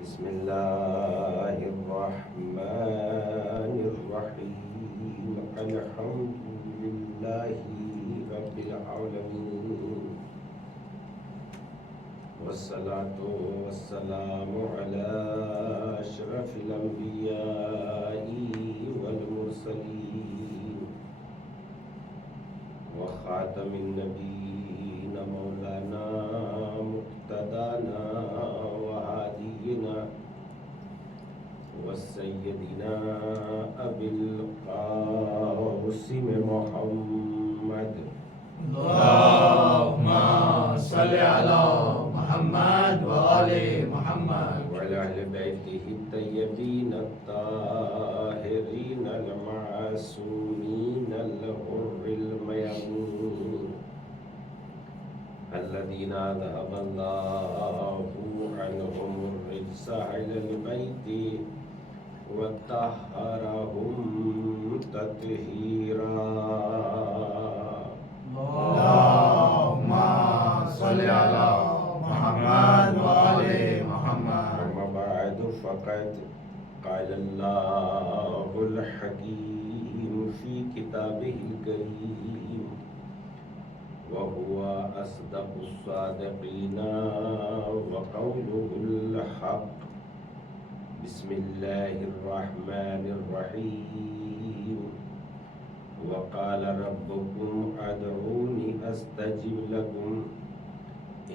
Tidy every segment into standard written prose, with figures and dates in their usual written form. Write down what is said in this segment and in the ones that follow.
بسم الله الرحمن الرحيم الحمد لله رب العالمين والصلاة والسلام على أشرف الأنبياء والمرسلين وخاتم النبيين مولانا مقتدانا وهادينا وسيدنا أبي القاسم محمد اللهم صل على محمد وآل محمد وعلى أهل بيته الطيبين الطاهرين المعصومين الغر الميامين الذين ذهب الله عنهم الرجس أهل البيت وطهرهم تطهيرا. اللهم صل على محمد وآل محمد. أما بعد فقد قال الله الحكيم في كتابه الكريم وهو أصدق الصادقين وقوله الحق. بسم الله الرحمن الرحيم وقال ربكم ادعوني استجب لكم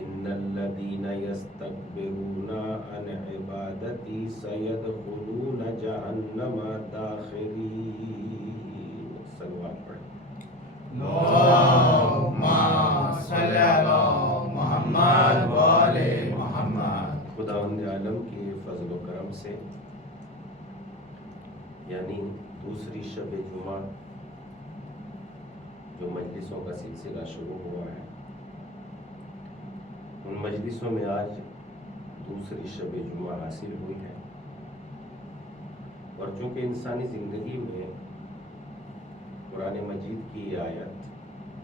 ان الذين يستكبرون عن عبادتي سيدخلون جهنم داخرين. صلوات پڑھیں. اللهم صل على محمد وآل محمد. خداوند عالم کے فضل و کرم سے یعنی دوسری شب جمعہ جو مجلسوں کا سلسلہ شروع ہوا ہے، ان مجلسوں میں آج دوسری شب جمعہ حاصل ہوئی ہے. اور چونکہ انسانی زندگی میں قرآن مجید کی یہ آیت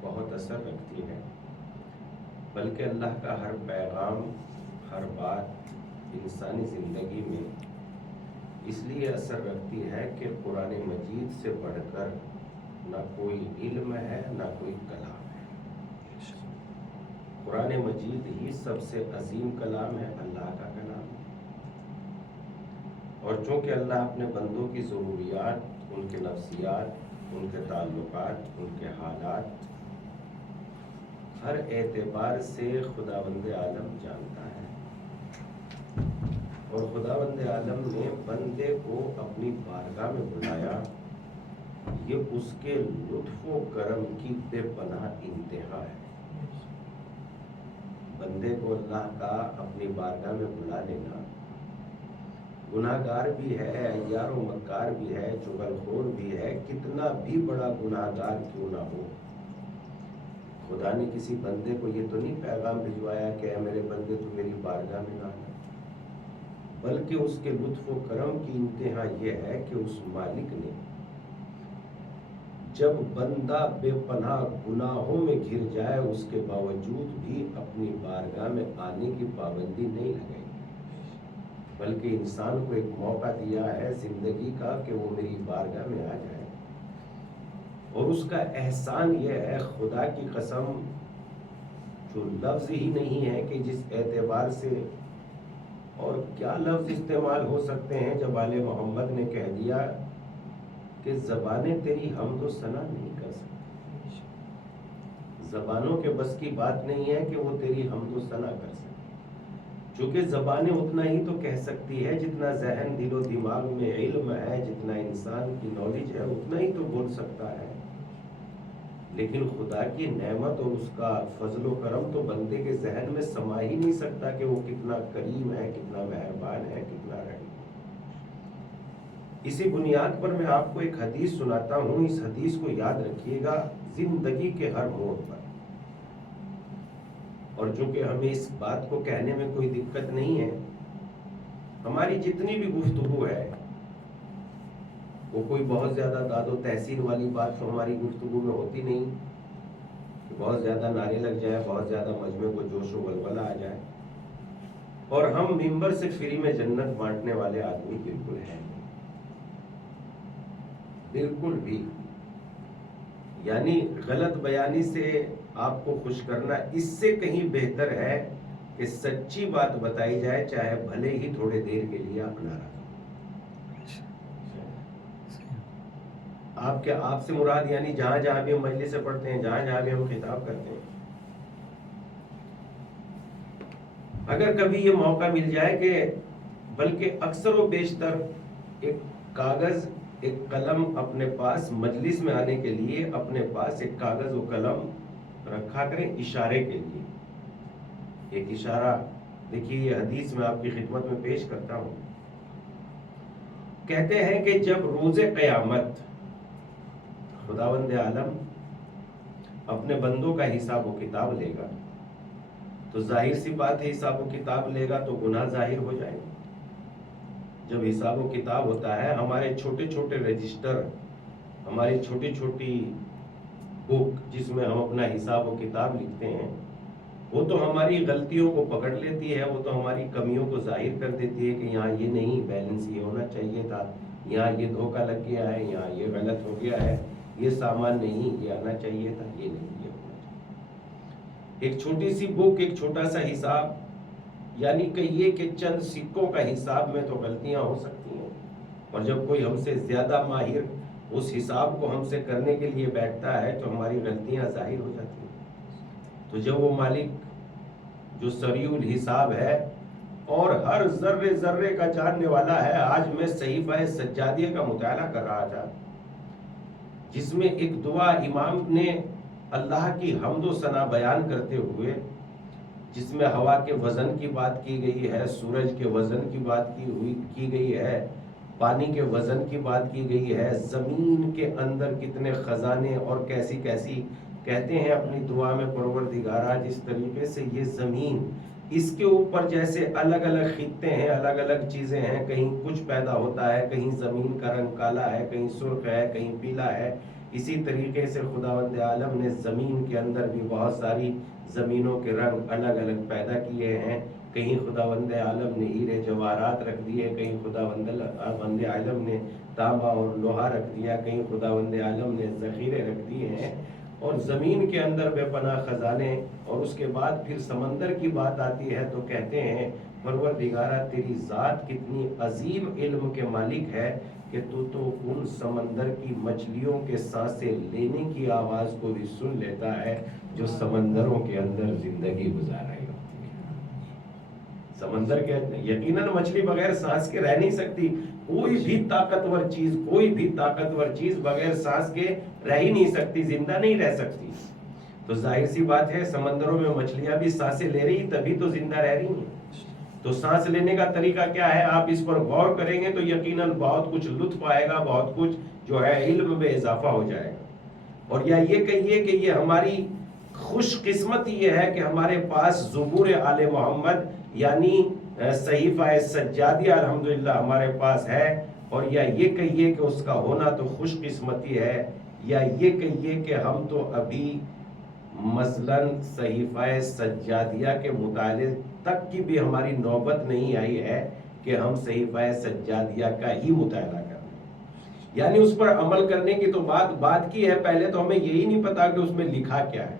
بہت اثر رکھتی ہے، بلکہ اللہ کا ہر پیغام ہر بات انسانی زندگی میں اس لیے اثر رکھتی ہے کہ قرآن مجید سے بڑھ کر نہ کوئی علم ہے نہ کوئی کلام ہے. قرآن مجید ہی سب سے عظیم کلام ہے، اللہ کا کلام ہے. اور چونکہ اللہ اپنے بندوں کی ضروریات، ان کے نفسیات، ان کے تعلقات، ان کے حالات ہر اعتبار سے خداوند عالم جانتا ہے، اور خداوند عالم نے بندے کو اپنی بارگاہ میں بلایا. یہ اس کے لطف و کرم کی بے پناہ انتہا ہے. بندے کو اللہ کا اپنی بارگاہ میں بلا لینا، گناہ گار بھی ہے، عیار و مکار بھی ہے، چغل خور بھی ہے، کتنا بھی بڑا گناہ گار کیوں نہ ہو، خدا نے کسی بندے کو یہ تو نہیں پیغام بھجوایا کہ اے میرے بندے تو میری بارگاہ میں نہ آنا، بلکہ اس کے لطف و کرم کی انتہا یہ ہے کہ اس مالک نے جب بندہ بے پناہ گناہوں میں گر جائے اس کے باوجود بھی اپنی بارگاہ میں آنے کی پابندی نہیں لگائی، بلکہ انسان کو ایک موقع دیا ہے زندگی کا کہ وہ میری بارگاہ میں آ جائے. اور اس کا احسان یہ ہے، خدا کی قسم جو لفظ ہی نہیں ہے کہ جس اعتبار سے، اور کیا لفظ استعمال ہو سکتے ہیں جب آل محمد نے کہہ دیا کہ زبانیں تیری حمد و ثنا نہیں کر سکتی. زبانوں کے بس کی بات نہیں ہے کہ وہ تیری حمد و ثنا کر سکتی، چونکہ زبانیں اتنا ہی تو کہہ سکتی ہے جتنا ذہن دل و دماغ میں علم ہے، جتنا انسان کی نالج ہے اتنا ہی تو بول سکتا ہے. لیکن خدا کی نعمت اور اس کا فضل و کرم تو بندے کے ذہن میں سما ہی نہیں سکتا کہ وہ کتنا کریم ہے، کتنا مہربان ہے، کتنا رحیم. اسی بنیاد پر میں آپ کو ایک حدیث سناتا ہوں. اس حدیث کو یاد رکھیے گا زندگی کے ہر موڑ پر. اور چونکہ ہمیں اس بات کو کہنے میں کوئی دقت نہیں ہے، ہماری جتنی بھی گفتگو ہے وہ کوئی بہت زیادہ داد و تحسین والی بات تو ہماری گفتگو میں ہوتی نہیں کہ بہت زیادہ نعرے لگ جائے، بہت زیادہ مجمع کو جوش و ولولہ آ جائے. اور ہم ممبر سے فری میں جنت بانٹنے والے آدمی بالکل ہیں، بالکل بھی۔ یعنی غلط بیانی سے آپ کو خوش کرنا اس سے کہیں بہتر ہے کہ سچی بات بتائی جائے، چاہے بھلے ہی تھوڑے دیر کے لیے آپ ناراض ہوں۔ آپ سے مراد یعنی جہاں جہاں بھی ہم مجلس سے پڑھتے ہیں، جہاں جہاں بھی ہم خطاب کرتے ہیں، اگر کبھی یہ موقع مل جائے کہ بلکہ اکثر و بیشتر ایک کاغذ ایک قلم اپنے پاس مجلس میں آنے کے لیے اپنے پاس ایک کاغذ و قلم رکھا کریں اشارے کے لیے۔ ایک اشارہ دیکھیے، یہ حدیث میں آپ کی خدمت میں پیش کرتا ہوں۔ کہتے ہیں کہ جب روز قیامت خداوند عالم اپنے بندوں کا حساب و کتاب لے گا تو ظاہر سی بات ہے حساب و کتاب لے گا تو گناہ ظاہر ہو جائے گا۔ جب حساب و کتاب ہوتا ہے، ہمارے چھوٹے چھوٹے رجسٹر، ہماری چھوٹی چھوٹی بک جس میں ہم اپنا حساب و کتاب لکھتے ہیں، وہ تو ہماری غلطیوں کو پکڑ لیتی ہے، وہ تو ہماری کمیوں کو ظاہر کر دیتی ہے کہ یہاں یہ نہیں، بیلنس یہ ہونا چاہیے تھا، یہاں یہ دھوکہ لگ گیا ہے، یہاں یہ غلط ہو گیا ہے، یہ سامان نہیں، یہ آنا چاہیے تھا، یہ نہیں، یہ ہونا چاہیے۔ ایک چھوٹی سی بک، ایک چھوٹا سا حساب، یعنی کہیے کہ چند سکوں کا حساب میں تو غلطیاں ہو سکتی ہیں، اور جب کوئی ہم سے زیادہ ماہر اس حساب کو ہم سے کرنے کے لیے بیٹھتا ہے تو ہماری غلطیاں ظاہر ہو جاتی ہیں۔ تو جب وہ مالک جو سریع الحساب ہے اور ہر ذرے ذرے کا جاننے والا ہے، آج میں صحیفہ سجادیہ کا مطالعہ کر رہا تھا جس میں ایک دعا امام نے اللہ کی حمد و ثنا بیان کرتے ہوئے، جس میں ہوا کے وزن کی بات کی گئی ہے، سورج کے وزن کی بات کی گئی ہے، پانی کے وزن کی بات کی گئی ہے، زمین کے اندر کتنے خزانے اور کیسی کیسی، کہتے ہیں اپنی دعا میں پروردگارا جس طریقے سے یہ زمین، اس کے اوپر جیسے الگ الگ خطے ہیں، الگ الگ چیزیں ہیں، کہیں کچھ پیدا ہوتا ہے، کہیں زمین کا رنگ کالا ہے، کہیں سرخ ہے، کہیں پیلا ہے، اسی طریقے سے خداوند عالم نے زمین کے اندر بھی بہت ساری زمینوں کے رنگ الگ الگ پیدا کیے ہیں۔ کہیں خداوند عالم نے ہیرے جواہرات رکھ دیے، کہیں خداوند عالم نے تانبا اور لوہا رکھ دیا، کہیں خداوند عالم نے ذخیرے رکھ دیے ہیں، اور زمین کے اندر بے پناہ خزانے۔ اور اس کے بعد پھر سمندر کی بات آتی ہے تو کہتے ہیں پروردگارا تیری ذات کتنی عظیم علم کے مالک ہے کہ تو ان سمندر کی مچھلیوں کے سانسیں لینے کی آواز کو بھی سن لیتا ہے جو سمندروں کے اندر زندگی گزار رہی ہوتی ہے۔ سمندر کے یقیناً مچھلی بغیر سانس کے رہ نہیں سکتی، کوئی بھی طاقتور چیز بغیر سانس کے رہ ہی نہیں سکتی، زندہ نہیں رہ سکتی۔ تو ظاہر سی بات ہے سمندروں میں مچھلیاں بھی سانسیں لے رہی تبھی تو زندہ رہ رہی ہیں۔ تو سانس لینے کا طریقہ کیا ہے، آپ اس پر غور کریں گے تو یقیناً بہت کچھ لطف آئے گا، بہت کچھ جو ہے علم میں اضافہ ہو جائے گا۔ اور یا یہ کہیے کہ یہ ہماری خوش قسمتی یہ ہے کہ ہمارے پاس زبور آل محمد یعنی صحیفہ سجادیہ الحمدللہ ہمارے پاس ہے، اور یا یہ کہیے کہ اس کا ہونا تو خوش قسمتی ہے، یا یہ کہیے کہ ہم تو ابھی مثلاً صحیفہ سجادیہ کے مطالعے تک کی بھی ہماری نوبت نہیں آئی ہے کہ ہم صحیفہ سجادیہ کا ہی مطالعہ کریں، یعنی اس پر عمل کرنے کی تو بات کی ہے، پہلے تو ہمیں یہی نہیں پتا کہ اس میں لکھا کیا ہے۔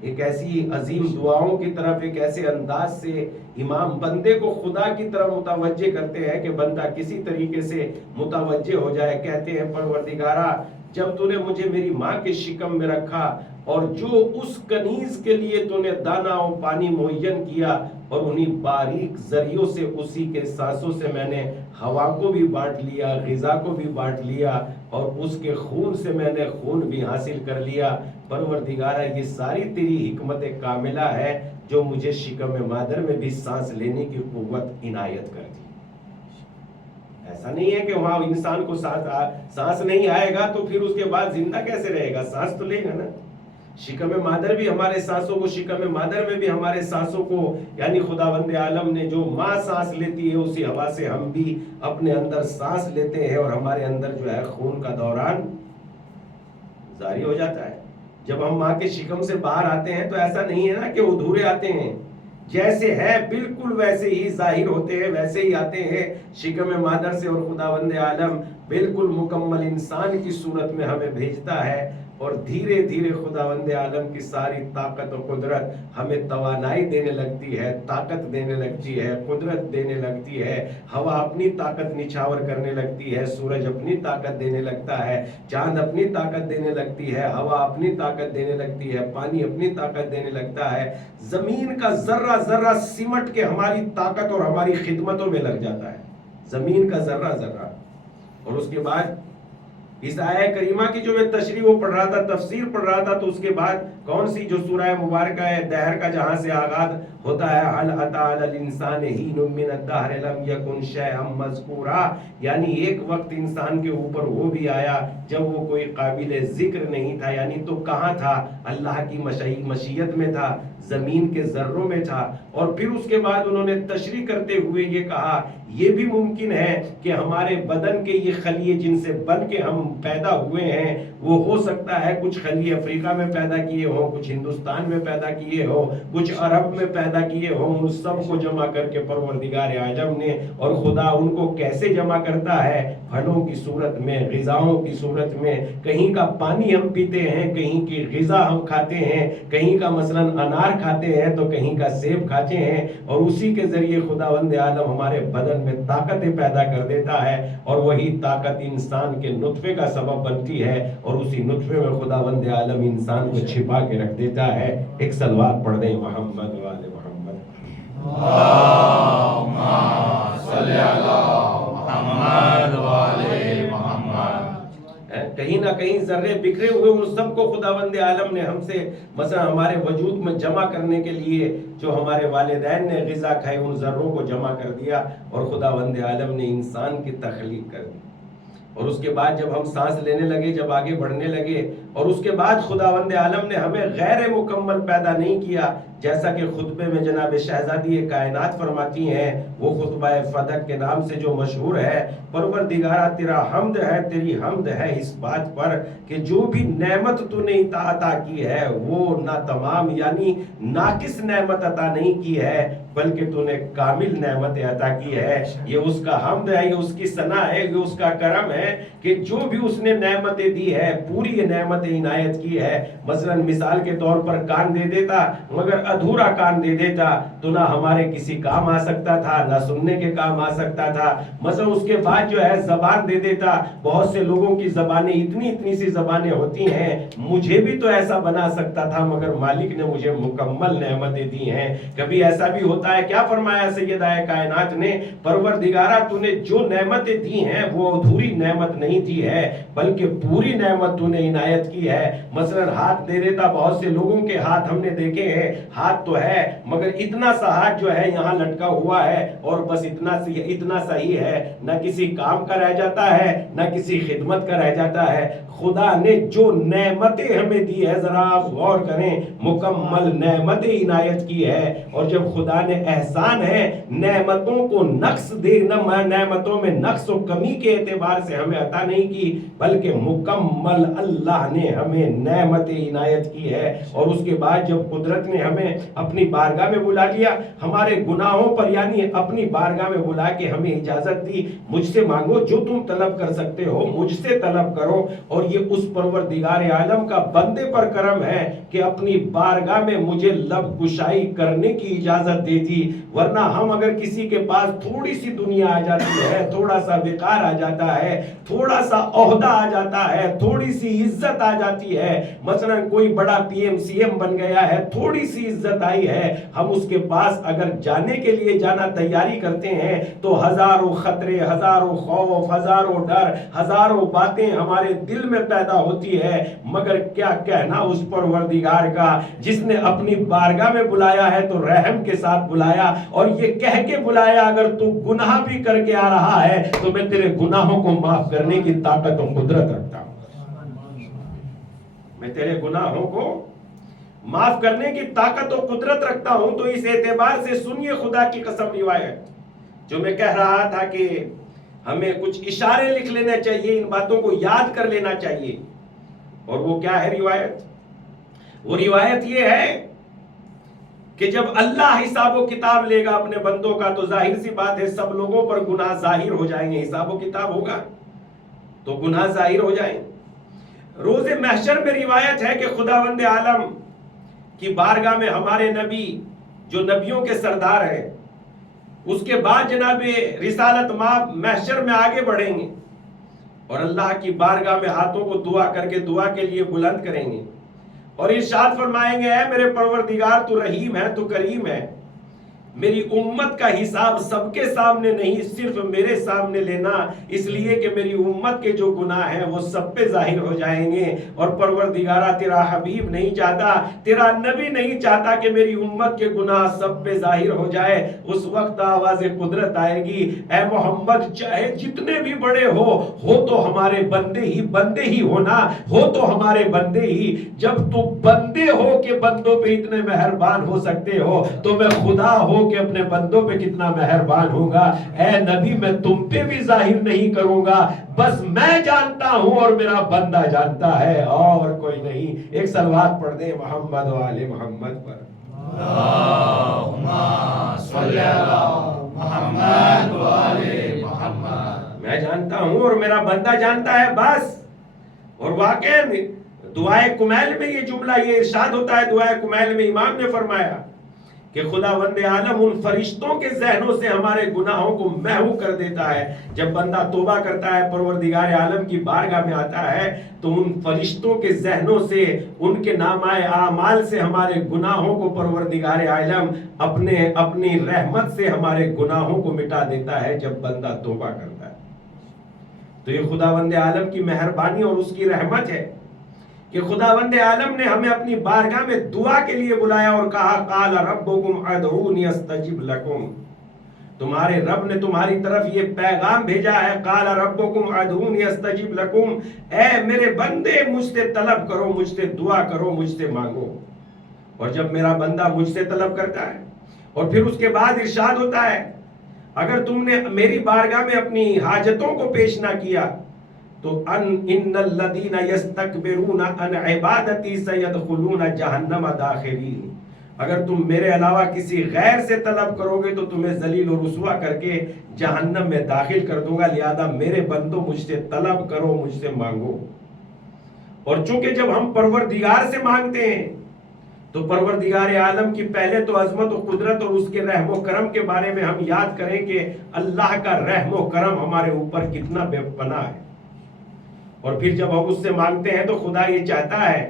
ایک ایسی عظیم دعاؤں کی طرف ایک ایسے انداز سے امام بندے کو خدا کی طرف متوجہ کرتے ہیں کہ بندہ کسی طریقے سے متوجہ ہو جائے۔ کہتے ہیں پروردگارا جب تو نے مجھے میری ماں کے شکم میں رکھا اور جو اس کنیز کے لیے تو نے دانا و پانی معین کیا، اور انہی باریک ذریعوں سے اسی کے سانسوں سے میں نے ہوا کو بھی بانٹ لیا، غذا کو بھی بانٹ لیا، اور اس کے خون سے میں نے خون بھی حاصل کر لیا۔ پروردگارہ یہ ساری تیری حکمت کاملہ ہے جو مجھے شکم مادر میں بھی سانس لینے کی قوت عنایت کر دی۔ ایسا نہیں ہے کہ وہاں انسان کو سانس نہیں آئے گا تو پھر اس کے بعد زندہ کیسے رہے گا، سانس تو لے گا نا۔ شکم مادر بھی ہمارے سانسوں کو، شکم مادر میں بھی ہمارے سانسوں کو، یعنی خداوند عالم نے جو ماں سانس لیتی ہے اسی ہوا سے ہم بھی اپنے اندر سانس لیتے ہیں، اور ہمارے اندر جو ہے خون کا دوران جاری ہو جاتا ہے۔ جب ہم ماں کے شکم سے باہر آتے ہیں تو ایسا نہیں ہے نا کہ ادھورے آتے ہیں، جیسے ہے بالکل ویسے ہی ظاہر ہوتے ہیں، ویسے ہی آتے ہیں شکم مادر سے، اور خداوند عالم بالکل مکمل انسان کی صورت میں ہمیں بھیجتا ہے، اور دھیرے دھیرے خداوند عالم کی ساری طاقت و قدرت ہمیں توانائی دینے لگتی ہے، طاقت دینے لگتی ہے، قدرت دینے لگتی ہے، ہوا اپنی طاقت نچھاور کرنے لگتی ہے، سورج اپنی طاقت دینے لگتا ہے، چاند اپنی طاقت دینے لگتی ہے، ہوا اپنی طاقت دینے لگتی ہے، پانی اپنی طاقت دینے لگتا ہے، زمین کا ذرہ ذرہ سمٹ کے ہماری طاقت اور ہماری خدمتوں میں لگ جاتا ہے، زمین کا ذرہ ذرہ۔ اور اس کے بعد اس آیہ کریمہ کی جو میں تشریح وہ پڑھ رہا تھا، تفسیر پڑھ رہا تھا، تو اس کے بعد کون سی جو سورہ مبارکہ ہے دہر کا، جہاں سے آغاز ہوتا ہے هل اتى على الانسان حين من الدهر لم يكن شيئا مذکورا، یعنی ایک وقت انسان کے اوپر وہ بھی آیا جب وہ کوئی قابل ذکر نہیں تھا، یعنی تو کہاں تھا؟ اللہ کی مشیت میں تھا، زمین کے ذروں میں تھا۔ اور پھر اس کے بعد انہوں نے تشریح کرتے ہوئے یہ کہا یہ بھی ممکن ہے کہ ہمارے بدن کے یہ خلیے جن سے بن کے ہم پیدا ہوئے ہیں، وہ ہو سکتا ہے کچھ خلیے افریقہ میں پیدا کیے ہوں، کچھ ہندوستان میں پیدا کیے ہوں، کچھ عرب میں پیدا کیے ہوں، ان سب کو جمع کر کے پروردگار اعظم نے، اور خدا ان کو کیسے جمع کرتا ہے؟ پھلوں کی صورت میں، غذاؤں کی صورت میں، کہیں کا پانی ہم پیتے ہیں، کہیں کی غذا ہم کھاتے ہیں، کہیں کا مثلا انار کھاتے ہیں تو کہیں کا سیب کھاتے ہیں، اور اسی کے ذریعے خداوند عالم ہمارے بدن میں طاقتیں پیدا کر دیتا ہے، اور وہی طاقت انسان کے نطفے کا سبب بنتی ہے، اور اسی نطفے میں خداوند عالم انسان کو چھپا کے رکھ دیتا ہے۔ ایک صلوات پڑھ دیں محمد والے محمد۔ اللہم صلی علی محمد والے محمد۔ کہیں نہ کہیں ذرے بکھرے ہوئے ان سب کو خداوند عالم نے ہم سے مثلا ہمارے وجود میں جمع کرنے کے لیے جو ہمارے والدین نے غذا کھائی ان ذروں کو جمع کر دیا، اور خداوند عالم نے انسان کی تخلیق کر دی۔ اور اس کے بعد جب ہم سانس لینے لگے، جب آگے بڑھنے لگے، اور اس کے بعد خداوند عالم نے ہمیں غیر مکمل پیدا نہیں کیا، جیسا کہ خطبے میں جناب شہزادی کائنات فرماتی ہیں، وہ خطبہ فدق کے نام سے جو مشہور ہے، پروردگارا تیرا حمد ہے، تیری حمد ہے اس بات پر کہ جو بھی نعمت تو نے عطا کی ہے وہ نہ تمام یعنی ناقص نعمت عطا نہیں کی ہے، بلکہ تو نے کامل نعمت عطا کی ہے۔ یہ اس کا حمد ہے، یہ اس کی ثنا ہے، یہ اس کا کرم ہے کہ جو بھی اس نے نعمتیں دی ہے پوری یہ نعمت عنایت کی ہے۔ مثلا مثال کے طور پر کان دے دیتا مگر ادھورا کان دے دیتا تو نہ ہمارے کسی کام آ سکتا تھا، نہ سننے کے کام آ سکتا تھا۔ مثلا اس کے بعد جو ہے زبان دے دیتا، بہت سے لوگوں کی زبانیں اتنی سی زبانیں ہوتی ہیں، مجھے بھی تو ایسا بنا سکتا تھا مگر مالک نے مجھے مکمل نعمتیں دی ہیں۔ کبھی ایسا بھی ہوتا ہے، کیا فرمایا سیدہ کائنات نے؟ پروردگارا تو نے جو نعمتیں دی ہیں وہ ادھوری نعمت نہیں دی ہے بلکہ پوری نعمت تو نے عنایت کی ہے۔ مثلا ہاتھ دے دیتا، بہت سے لوگوں کے ہاتھ ہم نے دیکھے ہیں، ہاتھ تو ہے مگر اتنا سا ہاتھ جو ہے یہاں لٹکا ہوا ہے اور بس اتنا سا ہی ہے، نہ کسی کام کا رہ جاتا ہے نہ کسی خدمت کا رہ جاتا ہے۔ خدا نے جو نعمتیں ہمیں دی ہے ذرا آپ غور کریں، مکمل نعمت عنایت کی ہے، اور جب خدا نے احسان ہے نعمتوں کو نقص نعمتوں میں نقص و کمی کے اعتبار سے ہمیں عطا نہیں کی بلکہ مکمل اللہ نے ہمیں نعمت عنایت کی ہے۔ اور اس کے بعد جب قدرت نے ہمیں اپنی بارگاہ میں بلا لیا، ہمارے گناہوں پر یعنی اپنی بارگاہ میں بلا کے ہمیں اجازت دی، مجھ سے مانگو جو تم طلب کر سکتے ہو، مجھ سے طلب کرو۔ اور یہ اس پروردگار عالم کا بندے پر کرم ہے کہ اپنی بارگاہ میں مجھے لب کشائی کرنے کی اجازت دے دی، ورنہ ہم اگر کسی کے پاس تھوڑی سی دنیا آ جاتی ہے، تھوڑا سا وقار آ جاتا ہے، تھوڑا سا عہدہ آ جاتا ہے، تھوڑی سی عزت آ جاتی ہے، مثلا کوئی بڑا پی ایم سی ایم بن گیا ہے، تھوڑی سی عزت آئی ہے، ہم اس کے پاس اگر جانے کے لیے جانا تیاری کرتے ہیں تو ہزاروں خطرے، ہزاروں خوف، ہزاروں ڈر، ہزاروں باتیں ہمارے دل میں پیدا ہوتی ہے، مگر کیا کہنا اس پروردگار کا جس نے اپنی بارگاہ میں بلایا ہے تو رحم کے ساتھ بلایا، اور یہ کہہ کے بلایا اگر تو گناہ بھی کر کے آ رہا ہے تو میں تیرے گناہوں کو معاف کرنے کی طاقت و قدرت رکھتا ہوں، میں تیرے گناہوں کو معاف کرنے کی طاقت و قدرت رکھتا ہوں۔ تو اس اعتبار سے سنیے خدا کی قسم روایت جو میں کہہ رہا تھا کہ ہمیں کچھ اشارے لکھ لینے چاہیے، ان باتوں کو یاد کر لینا چاہیے۔ اور وہ کیا ہے روایت؟ وہ روایت یہ ہے کہ جب اللہ حساب و کتاب لے گا اپنے بندوں کا تو ظاہر سی بات ہے سب لوگوں پر گناہ ظاہر ہو جائیں گے. حساب و کتاب ہوگا تو گناہ ظاہر ہو جائیں. روز محشر میں روایت ہے کہ خداوند عالم کی بارگاہ میں ہمارے نبی جو نبیوں کے سردار ہیں اس کے بعد جناب رسالت مآب محشر میں آگے بڑھیں گے اور اللہ کی بارگاہ میں ہاتھوں کو دعا کر کے دعا کے لیے بلند کریں گے اور ارشاد فرمائیں گے اے میرے پروردگار تو رحیم ہے تو کریم ہے, میری امت کا حساب سب کے سامنے نہیں صرف میرے سامنے لینا, اس لیے کہ میری امت کے جو گناہ ہیں وہ سب پہ ظاہر ہو جائیں گے اور پروردگارہ تیرا حبیب نہیں چاہتا, تیرا نبی نہیں چاہتا کہ میری امت کے گناہ سب پہ ظاہر ہو جائے. اس وقت آواز قدرت آئے گی اے محمد چاہے جتنے بھی بڑے ہو تو ہمارے بندے ہی ہونا, ہو تو ہمارے بندے ہی. جب تو بندے ہو کہ بندوں پہ اتنے مہربان ہو سکتے ہو تو میں خدا ہو کہ اپنے بندوں پہ کتنا مہربان ہوگا. اے نبی میں تم پہ بھی ظاہر نہیں کروں گا, بس میں جانتا ہوں اور میرا بندہ جانتا ہے اور کوئی نہیں. ایک صلوات پڑھ دیں محمد و آل محمد پر. اللہم صلی علی محمد و آل محمد. میں جانتا ہوں اور میرا بندہ جانتا ہے بس. اور واقعی دعائے کمیل میں یہ جملہ یہ ارشاد ہوتا ہے, دعائے کمیل میں امام نے فرمایا کہ خداوند عالم ان فرشتوں کے ذہنوں سے ہمارے گناہوں کو محو کر دیتا ہے. جب بندہ توبہ کرتا ہے پروردگار عالم کی بارگاہ میں آتا ہے تو ان فرشتوں کے ذہنوں سے ان کے نامہ اعمال سے ہمارے گناہوں کو پروردگار عالم اپنی رحمت سے ہمارے گناہوں کو مٹا دیتا ہے جب بندہ توبہ کرتا ہے. تو یہ خداوند عالم کی مہربانی اور اس کی رحمت ہے کہ خداوند عالم نے ہمیں اپنی بارگاہ میں دعا کے لیے بلایا اور کہا قال ربکم ادعونی استجب لکم. تمہارے رب نے تمہاری طرف یہ پیغام بھیجا ہے قال ربکم ادعونی استجب لکم, اے میرے بندے مجھ سے طلب کرو, مجھ سے دعا کرو, مجھ سے مانگو. اور جب میرا بندہ مجھ سے طلب کرتا ہے اور پھر اس کے بعد ارشاد ہوتا ہے اگر تم نے میری بارگاہ میں اپنی حاجتوں کو پیش نہ کیا تو ان الذین یستکبرون عن عبادتی سیدخلون جہنم داخرین. اگر تم میرے علاوہ کسی غیر سے طلب کرو گے تو تمہیں ذلیل و رسوا کر کے جہنم میں داخل کر دوں گا. لہذا میرے بندوں مجھ سے طلب کرو, مجھ سے مانگو. اور چونکہ جب ہم پروردگار سے مانگتے ہیں تو پروردگار عالم کی پہلے تو عظمت و قدرت اور اس کے رحم و کرم کے بارے میں ہم یاد کریں کہ اللہ کا رحم و کرم ہمارے اوپر کتنا بے پناہ ہے. اور پھر جب ہم اس سے مانگتے ہیں تو خدا یہ چاہتا ہے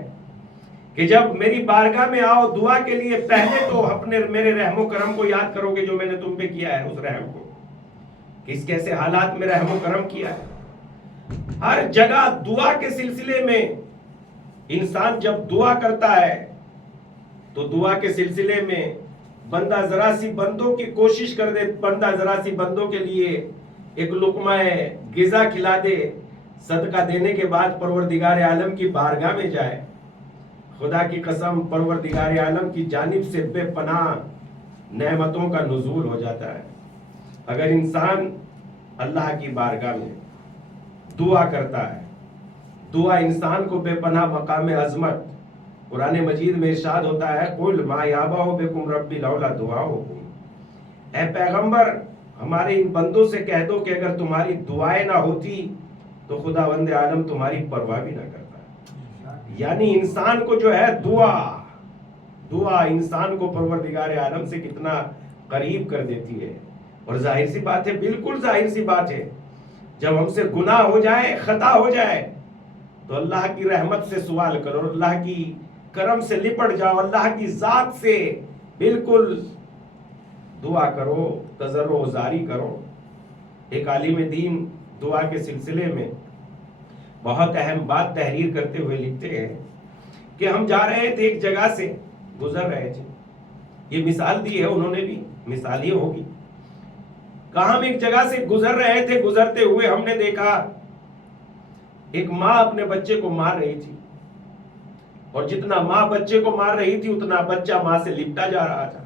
کہ جب میری بارگاہ میں آؤ دعا کے لیے پہلے تو میرے رحم و کرم کو یاد کرو گے جو میں نے تم پہ کیا ہے, اس رحم کو کس کیسے حالات میں رحم و کرم کیا ہے. ہر جگہ دعا کے سلسلے میں انسان جب دعا کرتا ہے تو دعا کے سلسلے میں بندہ ذرا سی بندوں کی کوشش کر دے, بندہ ذرا سی بندوں کے لیے ایک لقمہ غذا کھلا دے, صدقہ دینے کے بعد پروردگار عالم کی بارگاہ میں جائے. خدا کی قسم پروردگار عالم کی جانب سے بے پناہ نعمتوں کا نزول ہو جاتا ہے. اگر انسان اللہ کی بارگاہ میں دعا کرتا ہے, دعا انسان کو بے پناہ مقام عظمت, قرآن مجید میں ارشاد ہوتا ہے قل ما یابا بکم ربی لولا دعاؤکم. اے پیغمبر ہمارے ان بندوں سے کہہ دو کہ اگر تمہاری دعائیں نہ ہوتی تو خداوند عالم تمہاری پرواہ بھی نہ کرتا. یعنی انسان کو جو ہے دعا انسان کو پروردگار عالم سے کتنا قریب کر دیتی ہے. اور ظاہر سی بات ہے, بالکل ظاہر سی بات ہے, جب ہم سے گناہ ہو جائے, خطا ہو جائے تو اللہ کی رحمت سے سوال کرو, اللہ کی کرم سے لپٹ جاؤ, اللہ کی ذات سے بالکل دعا کرو, تضرع و زاری کرو. ایک عالم دین دعا کے سلسلے میں بہت اہم بات تحریر کرتے ہوئے لکھتے ہیں کہ ہم جا رہے تھے ایک جگہ سے گزر رہے تھے. یہ مثال دی ہے انہوں نے بھی, مثال یہ ہوگی. کہاں ہم ایک جگہ سے گزر رہے تھے, گزرتے ہوئے ہم نے دیکھا ایک ماں اپنے بچے کو مار رہی تھی اور جتنا ماں بچے کو مار رہی تھی اتنا بچہ ماں سے لپٹا جا رہا تھا.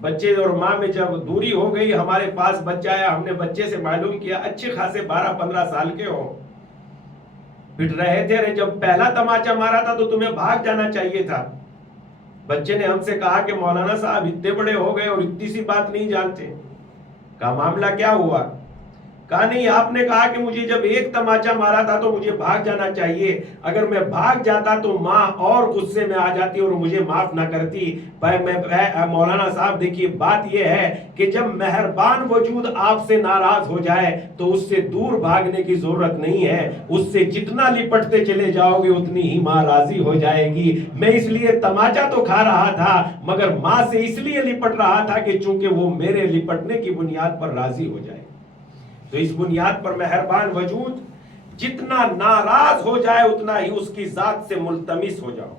بچے اور ماں میں جب دوری ہو گئی, ہمارے پاس بچہ آیا, ہم نے بچے سے معلوم کیا اچھے خاصے 12-15 سال کے ہو, پٹ رہے تھے. ارے جب پہلا تماچا مارا تھا تو تمہیں بھاگ جانا چاہیے تھا. بچے نے ہم سے کہا کہ مولانا صاحب اتنے بڑے ہو گئے اور اتنی سی بات نہیں جانتے. کہا معاملہ کیا ہوا؟ کہا نہیں آپ نے کہا کہ مجھے جب ایک تماچا مارا تھا تو مجھے بھاگ جانا چاہیے، اگر میں بھاگ جاتا تو ماں اور غصے میں آ جاتی اور مجھے معاف نہ کرتی. مولانا صاحب دیکھیے بات یہ ہے کہ جب مہربان وجود آپ سے ناراض ہو جائے تو اس سے دور بھاگنے کی ضرورت نہیں ہے، اس سے جتنا لپٹتے چلے جاؤ گے اتنی ہی ماں راضی ہو جائے گی. میں اس لیے تماچا تو کھا رہا تھا مگر ماں سے اس لیے لپٹ رہا تھا کہ چونکہ وہ میرے لپٹنے کی بنیاد پر راضی ہو جائے. تو اس بنیاد پر مہربان وجود جتنا ناراض ہو جائے اتنا ہی اس کی ذات سے ملتمس ہو جاؤ،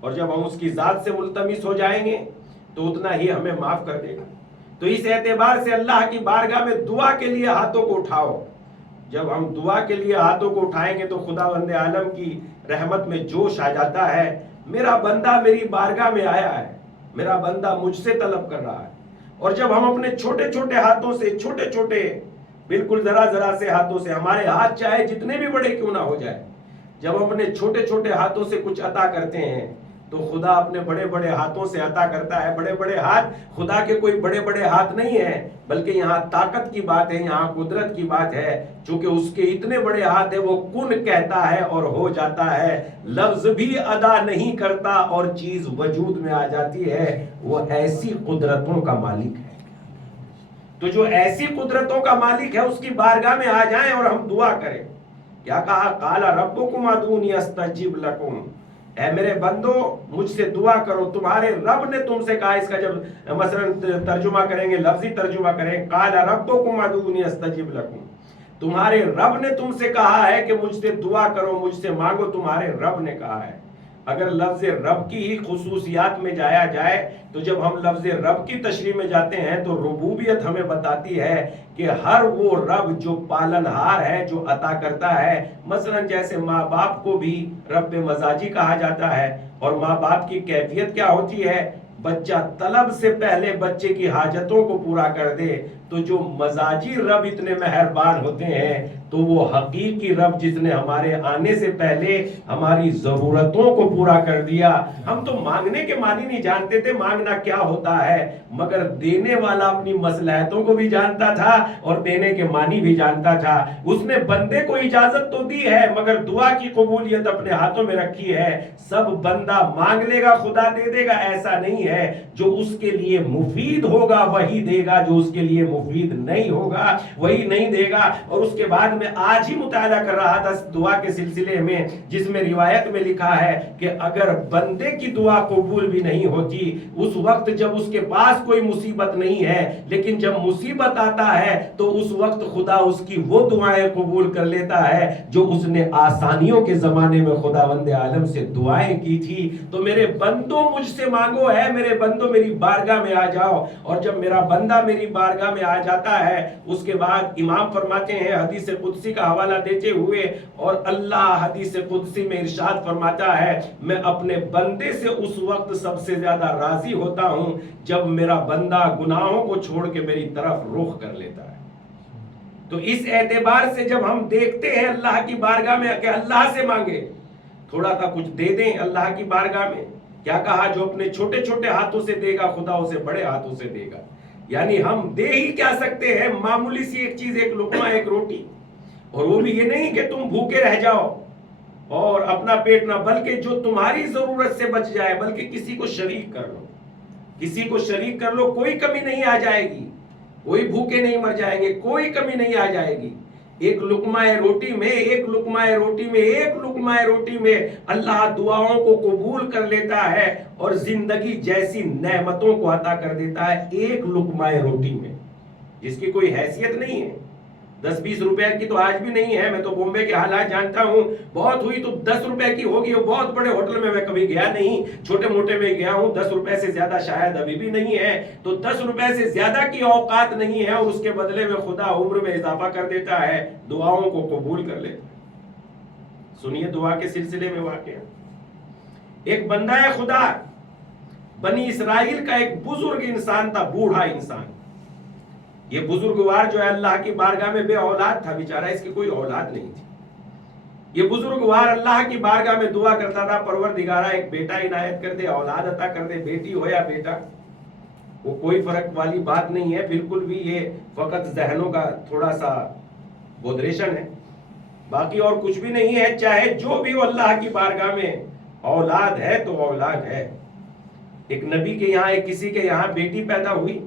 اور جب ہم اس کی ذات سے ملتمس ہو جائیں گے تو اتنا ہی ہمیں معاف کر دے گا. تو اس اعتبار سے اللہ کی بارگاہ میں دعا کے لیے ہاتھوں کو اٹھاؤ. جب ہم دعا کے لیے ہاتھوں کو اٹھائیں گے تو خداوند عالم کی رحمت میں جوش آ جاتا ہے. میرا بندہ میری بارگاہ میں آیا ہے، میرا بندہ مجھ سے طلب کر رہا ہے. اور جب ہم اپنے چھوٹے چھوٹے ہاتھوں سے، چھوٹے چھوٹے بالکل ذرا ذرا سے ہاتھوں سے، ہمارے ہاتھ چاہے جتنے بھی بڑے کیوں نہ ہو جائے، جب ہم اپنے چھوٹے چھوٹے ہاتھوں سے کچھ عطا کرتے ہیں تو خدا اپنے بڑے بڑے ہاتھوں سے عطا کرتا ہے. بڑے بڑے ہاتھ خدا کے کوئی بڑے بڑے ہاتھ نہیں ہیں، بلکہ یہاں طاقت کی بات ہے، یہاں قدرت کی بات ہے. چونکہ اس کے اتنے بڑے ہاتھ ہیں، وہ کن کہتا ہے اور ہو جاتا ہے، لفظ بھی ادا نہیں کرتا اور چیز وجود میں آ جاتی ہے. وہ ایسی قدرتوں کا مالک ہے. تو جو ایسی قدرتوں کا مالک ہے اس کی بارگاہ میں آ جائیں اور ہم دعا کریں. کیا کہا؟ قال ربکم ادعونی استجب لکم. اے میرے بندو مجھ سے دعا کرو. تمہارے رب نے تم سے کہا. اس کا جب مثلا ترجمہ کریں گے، لفظی ترجمہ کریں، قال ربکم ادعونی استجب لکم. تمہارے رب نے تم سے کہا ہے کہ مجھ سے دعا کرو، مجھ سے مانگو. تمہارے رب نے کہا ہے. اگر لفظ رب کی ہی خصوصیات میں جایا جائے تو جب ہم لفظ رب کی تشریح میں جاتے ہیں تو ربوبیت ہمیں بتاتی ہے کہ ہر وہ رب جو پالنہار ہے، جو عطا کرتا ہے. مثلا جیسے ماں باپ کو بھی رب مزاجی کہا جاتا ہے. اور ماں باپ کی کیفیت کیا ہوتی ہے؟ بچہ طلب سے پہلے بچے کی حاجتوں کو پورا کر دے. تو جو مزاجی رب اتنے مہربان ہوتے ہیں تو وہ حقیقی رب جس نے ہمارے آنے سے پہلے ہماری ضرورتوں کو پورا کر دیا. ہم تو مانگنے کے معنی نہیں جانتے تھے مانگنا کیا ہوتا ہے، مگر دینے والا اپنی مصلحتوں کو بھی جانتا تھا اور دینے کے معنی بھی جانتا تھا. اس نے بندے کو اجازت تو دی ہے مگر دعا کی قبولیت اپنے ہاتھوں میں رکھی ہے. سب بندہ مانگ لے گا خدا دے دے گا ایسا نہیں ہے. جو اس کے لیے مفید ہوگا وہی دے گا، جو اس کے لیے مفید نہیں ہوگا وہی نہیں دے گا. اور اس کے بعد میں آج ہی مطالعہ کر رہا تھا دعا کے سلسلے میں، جس میں روایت میں لکھا ہے کہ اگر بندے کی دعا قبول بھی نہیں ہوتی اس وقت جب اس کے پاس کوئی مصیبت نہیں ہے، لیکن جب مصیبت آتا ہے تو اس وقت خدا اس کی وہ دعائیں قبول کر لیتا ہے جو اس نے آسانیوں کے زمانے میں خداوند عالم سے دعائیں کی تھی. تو میرے بندوں مجھ سے مانگو ہے، میرے بندوں میری بارگاہ میں آ جاؤ. اور جب میرا بندہ میری بارگاہ میں آ جاتا ہے اس کے بعد امام فرماتے ہیں حدیث قدسی کا حوالہ دیتے ہوئے، اور اللہ حدیث قدسی میں ارشاد فرماتا ہے میں اپنے بندے سے اس وقت سب سے زیادہ راضی ہوتا ہوں جب میرا بندہ گناہوں کو چھوڑ کے میری طرف رخ کر لیتا ہے. تو اس اعتبار سے جب ہم دیکھتے ہیں اللہ کی بارگاہ میں کہ اللہ سے مانگے، تھوڑا سا کچھ دے دیں اللہ کی بارگاہ میں. کیا کہا؟ جو اپنے چھوٹے چھوٹے ہاتھوں سے دے گا خدا اسے بڑے ہاتھوں سے دے گا. یعنی ہم دے ہی کیا سکتے ہیں؟ معمولی سی ایک چیز، ایک لقمہ، ایک روٹی. اور وہ بھی یہ نہیں کہ تم بھوکے رہ جاؤ اور اپنا پیٹ نہ، بلکہ جو تمہاری ضرورت سے بچ جائے، بلکہ کسی کو شریک کر لو، کسی کو شریک کر لو. کوئی کمی نہیں آ جائے گی، کوئی بھوکے نہیں مر جائیں گے، کوئی کمی نہیں آ جائے گی. ایک لقمہ روٹی میں، ایک لقمہ روٹی میں، ایک لقمہ روٹی میں اللہ دعاؤں کو قبول کر لیتا ہے اور زندگی جیسی نعمتوں کو عطا کر دیتا ہے ایک لقمہ روٹی میں، جس کی کوئی حیثیت نہیں ہے. 10-20 روپے کی تو آج بھی نہیں ہے. میں تو بمبے کے حالات جانتا ہوں، بہت ہوئی تو 10 روپے کی ہوگی. وہ بہت بڑے ہوٹل میں کبھی گیا نہیں، چھوٹے موٹے میں گیا ہوں. 10 روپے سے زیادہ شاید ابھی بھی نہیں ہے. تو 10 روپے سے زیادہ کی اوقات نہیں ہے، اور اس کے بدلے میں خدا عمر میں اضافہ کر دیتا ہے، دعاؤں کو قبول کر لیتا ہے. سنیے دعا کے سلسلے میں واقعہ. ایک بندہ خدا بنی اسرائیل کا ایک بزرگ انسان تھا، بوڑھا انسان. یہ بزرگوار جو ہے اللہ کی بارگاہ میں بے اولاد تھا بیچارہ، اس کی کوئی اولاد نہیں تھی. یہ بزرگوار اللہ کی بارگاہ میں دعا کرتا تھا، پروردگارہ ایک بیٹا عنایت کر دے، اولاد عطا کر دے، بیٹی ہو یا بیٹا، وہ کوئی فرق والی بات نہیں ہے بالکل بھی، یہ فقط ذہنوں کا تھوڑا سا بودریشن ہے، باقی اور کچھ بھی نہیں ہے۔ چاہے جو بھی ہو، اللہ کی بارگاہ میں اولاد ہے تو اولاد ہے۔ ایک نبی کے یہاں، ایک کسی کے یہاں بیٹی پیدا ہوئی،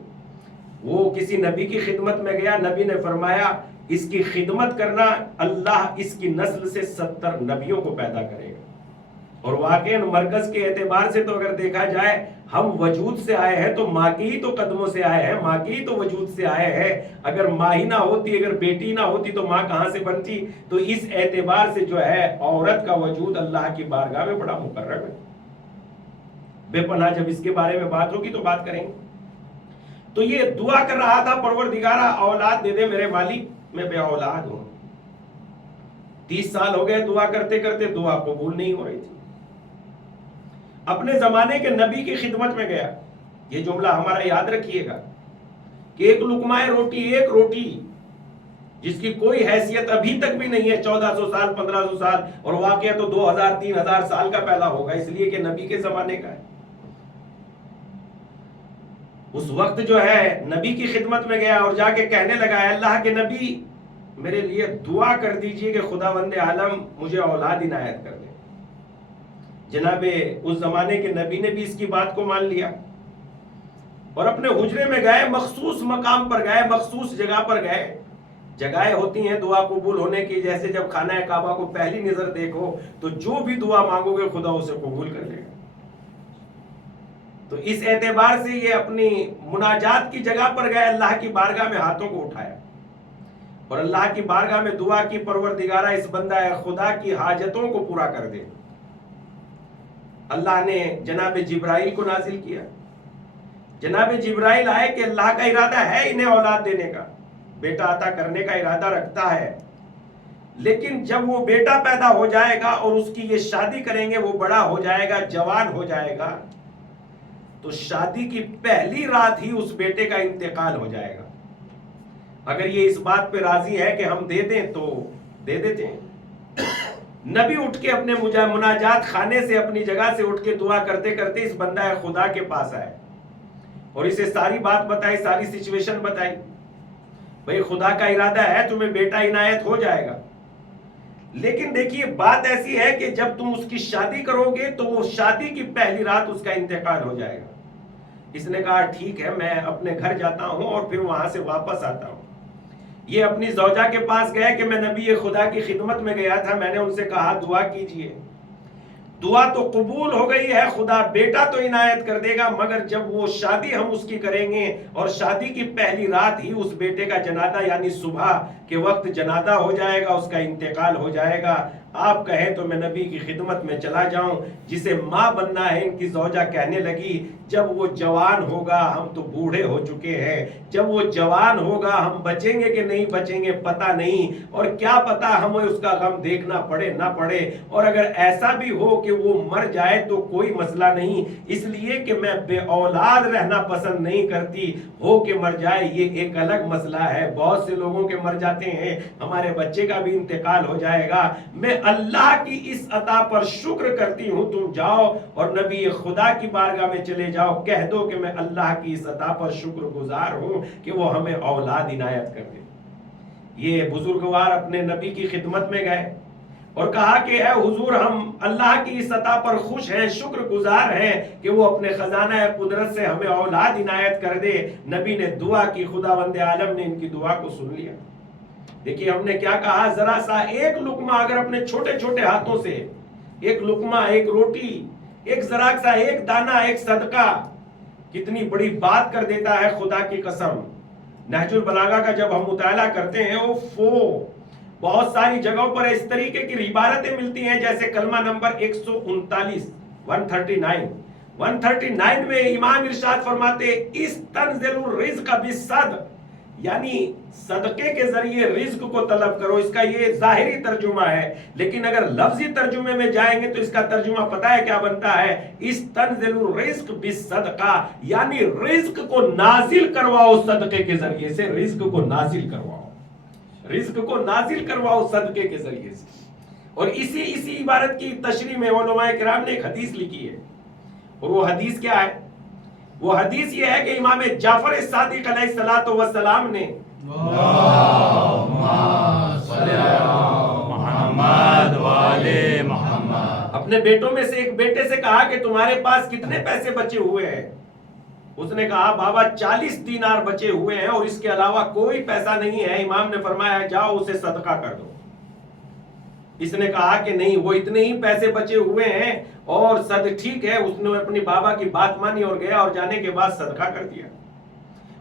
وہ کسی نبی کی خدمت میں گیا، نبی نے فرمایا اس کی خدمت کرنا، اللہ اس کی نسل سے 70 نبیوں کو پیدا کرے گا۔ اور واقعاً مرکز کے اعتبار سے تو اگر دیکھا جائے، ہم وجود سے آئے ہیں تو ماں کی ہی تو قدموں سے آئے ہیں، ماں کی ہی تو وجود سے آئے ہیں۔ اگر ماں ہی نہ ہوتی، اگر بیٹی نہ ہوتی تو ماں کہاں سے بنتی؟ تو اس اعتبار سے جو ہے عورت کا وجود اللہ کی بارگاہ میں بڑا مقرر ہے، بے پناہ۔ جب اس کے بارے میں بات ہوگی تو بات کریں گے۔ تو یہ دعا کر رہا تھا، پروردگارہ اولاد دے دے میرے مالک، میں بے اولاد ہوں۔ 30 سال ہو گئے دعا کرتے کرتے، دعا قبول نہیں ہو رہی تھی۔ اپنے زمانے کے نبی کی خدمت میں گیا، یہ جملہ ہمارا یاد رکھیے گا کہ ایک لقمہ روٹی، ایک روٹی جس کی کوئی حیثیت ابھی تک بھی نہیں ہے، 1400 سال 1500 سال، اور واقعہ تو 2000 3000 سال کا پہلا ہوگا، اس لیے کہ نبی کے زمانے کا ہے۔ اس وقت جو ہے نبی کی خدمت میں گیا اور جا کے کہنے لگا، اے اللہ کے نبی، میرے لیے دعا کر دیجئے کہ خداوند عالم مجھے اولاد عنایت کر دے۔ جناب اس زمانے کے نبی نے بھی اس کی بات کو مان لیا اور اپنے حجرے میں گئے، مخصوص مقام پر گئے، مخصوص جگہ پر گئے۔ جگہیں ہوتی ہیں دعا قبول ہونے کی، جیسے جب خانہ کعبہ کو پہلی نظر دیکھو تو جو بھی دعا مانگو گے خدا اسے قبول کر لے گا۔ تو اس اعتبار سے یہ اپنی مناجات کی جگہ پر گئے، اللہ کی بارگاہ میں ہاتھوں کو اٹھایا اور اللہ کی بارگاہ میں دعا کی، پروردگارہ اس بندہ خدا کی حاجتوں کو پورا کر دے۔ اللہ نے جناب جبرائیل کو نازل کیا۔ جناب جبرائیل آئے کہ اللہ کا ارادہ ہے انہیں اولاد دینے کا، بیٹا عطا کرنے کا ارادہ رکھتا ہے، لیکن جب وہ بیٹا پیدا ہو جائے گا اور اس کی یہ شادی کریں گے، وہ بڑا ہو جائے گا، جوان ہو جائے گا، تو شادی کی پہلی رات ہی اس بیٹے کا انتقال ہو جائے گا۔ اگر یہ اس بات پہ راضی ہے کہ ہم دے دیں تو دے دیتے ہیں۔ نبی اٹھ کے اپنے مناجات خانے سے، اپنی جگہ سے اٹھ کے دعا کرتے کرتے اس بندہ خدا کے پاس آئے اور اسے ساری بات بتائی، ساری سچویشن بتائی، بھئی خدا کا ارادہ ہے تمہیں بیٹا عنایت ہو جائے گا، لیکن دیکھیے بات ایسی ہے کہ جب تم اس کی شادی کرو گے تو وہ شادی کی پہلی رات اس کا انتقال ہو جائے گا۔ اس نے کہا ٹھیک ہے، میں اپنے گھر جاتا ہوں اور پھر وہاں سے واپس آتا ہوں۔ یہ اپنی زوجہ کے پاس گئے کہ میں نبی خدا کی خدمت میں گیا تھا، میں نے ان سے کہا دعا کیجئے، دعا تو قبول ہو گئی ہے، خدا بیٹا تو عنایت کر دے گا، مگر جب وہ شادی ہم اس کی کریں گے اور شادی کی پہلی رات ہی اس بیٹے کا جنازہ، یعنی صبح کے وقت جنازہ ہو جائے گا، اس کا انتقال ہو جائے گا، آپ کہیں تو میں نبی کی خدمت میں چلا جاؤں، جسے ماں بننا ہے۔ ان کی زوجہ کہنے لگی جب وہ جوان ہوگا، ہم تو بوڑھے ہو چکے ہیں، جب وہ جوان ہوگا ہم بچیں گے کہ نہیں بچیں گے پتہ نہیں، اور کیا پتہ ہمیں اس کا غم دیکھنا پڑے نہ پڑے، اور اگر ایسا بھی ہو کہ وہ مر جائے تو کوئی مسئلہ نہیں، اس لیے کہ میں بے اولاد رہنا پسند نہیں کرتی، ہو کہ مر جائے یہ ایک الگ مسئلہ ہے، بہت سے لوگوں کے مر جاتے ہیں، ہمارے بچے کا بھی انتقال ہو جائے گا، میں اللہ کی اس عطا پر شکر کرتی ہوں، تم جاؤ اور نبی خدا کی بارگاہ میں چلے جاؤ، کہہ دو کہ میں اللہ کی اس عطا پر شکر گزار ہوں کہ وہ ہمیں اولاد عنایت کر دے۔ یہ بزرگوار اپنے نبی کی خدمت میں گئے اور کہا کہ اے حضور، ہم اللہ کی اس عطا پر خوش ہیں، شکر گزار ہیں کہ وہ اپنے خزانہ قدرت سے ہمیں اولاد عنایت کر دے۔ نبی نے دعا کی، خداوند عالم نے ان کی دعا کو سن لیا۔ دیکھیے ہم نے کیا کہا، ذرا سا ایک لقمہ اگر اپنے چھوٹے چھوٹے ہاتھوں سے، ایک لقمہ، ایک روٹی، ایک ذرا سا ایک دانہ، ایک صدقہ کتنی بڑی بات کر دیتا ہے، خدا کی قسم۔ نہج البلاغہ کا جب ہم مطالعہ کرتے ہیں، بہت ساری جگہوں پر اس طریقے کی عبارتیں ملتی ہیں، جیسے کلمہ نمبر 139 139 میں امام ارشاد فرماتے استنزل الرزق بالصدق، یعنی صدقے کے ذریعے رزق کو طلب کرو، اس کا یہ ظاہری ترجمہ ہے، لیکن اگر لفظی ترجمے میں جائیں گے تو اس کا ترجمہ پتہ ہے کیا بنتا ہے، استنزل الرزق بالصدقہ، یعنی رزق کو نازل کرواؤ صدقے کے ذریعے سے، رزق کو نازل کرواؤ، رزق کو نازل کرواؤ صدقے کے ذریعے سے۔ اور اسی عبارت کی تشریح میں علماء کرام نے ایک حدیث لکھی ہے، اور وہ حدیث کیا ہے؟ وہ حدیث یہ ہے کہ امام جعفر صادق علیہ السلام نے محمد والے محمد اپنے بیٹوں میں سے ایک بیٹے سے کہا کہ تمہارے پاس کتنے پیسے بچے ہوئے ہیں؟ اس نے کہا بابا 40 دینار بچے ہوئے ہیں اور اس کے علاوہ کوئی پیسہ نہیں ہے۔ امام نے فرمایا جاؤ اسے صدقہ کر دو۔ اس نے کہا کہ نہیں، وہ اتنے ہی پیسے بچے ہوئے ہیں اور ٹھیک ہے۔ اس نے اپنی بابا کی بات مانی اور گیا اور جانے کے بعد صدقہ کر دیا،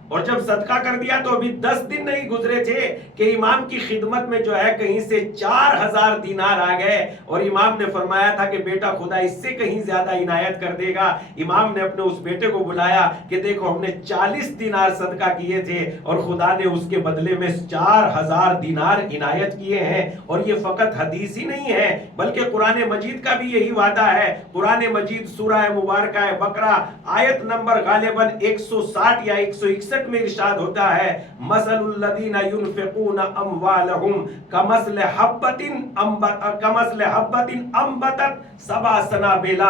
اور جب صدقہ کر دیا تو ابھی 10 دن نہیں گزرے تھے کہ امام کی خدمت میں جو ہے کہیں سے 4000 دینار آ گئے، اور امام نے فرمایا تھا کہ بیٹا خدا اس سے کہیں زیادہ عنایت کر دے گا۔ امام نے اپنے اس بیٹے کو بلایا کہ دیکھو ہم نے 40 دینار صدقہ کیے تھے اور خدا نے اس کے بدلے میں 4000 دینار عنایت کیے ہیں۔ اور یہ فقط حدیث ہی نہیں ہے بلکہ قرآن مجید کا بھی یہی وعدہ ہے۔ قرآن مجید سورہ مبارکہ بقرہ آیت نمبر غالباً 160 یا 161 میں ارشاد ہوتا ہے مثل الذین ينفقون اموالهم کمثل حبۃ انبتت 7 سنابل۔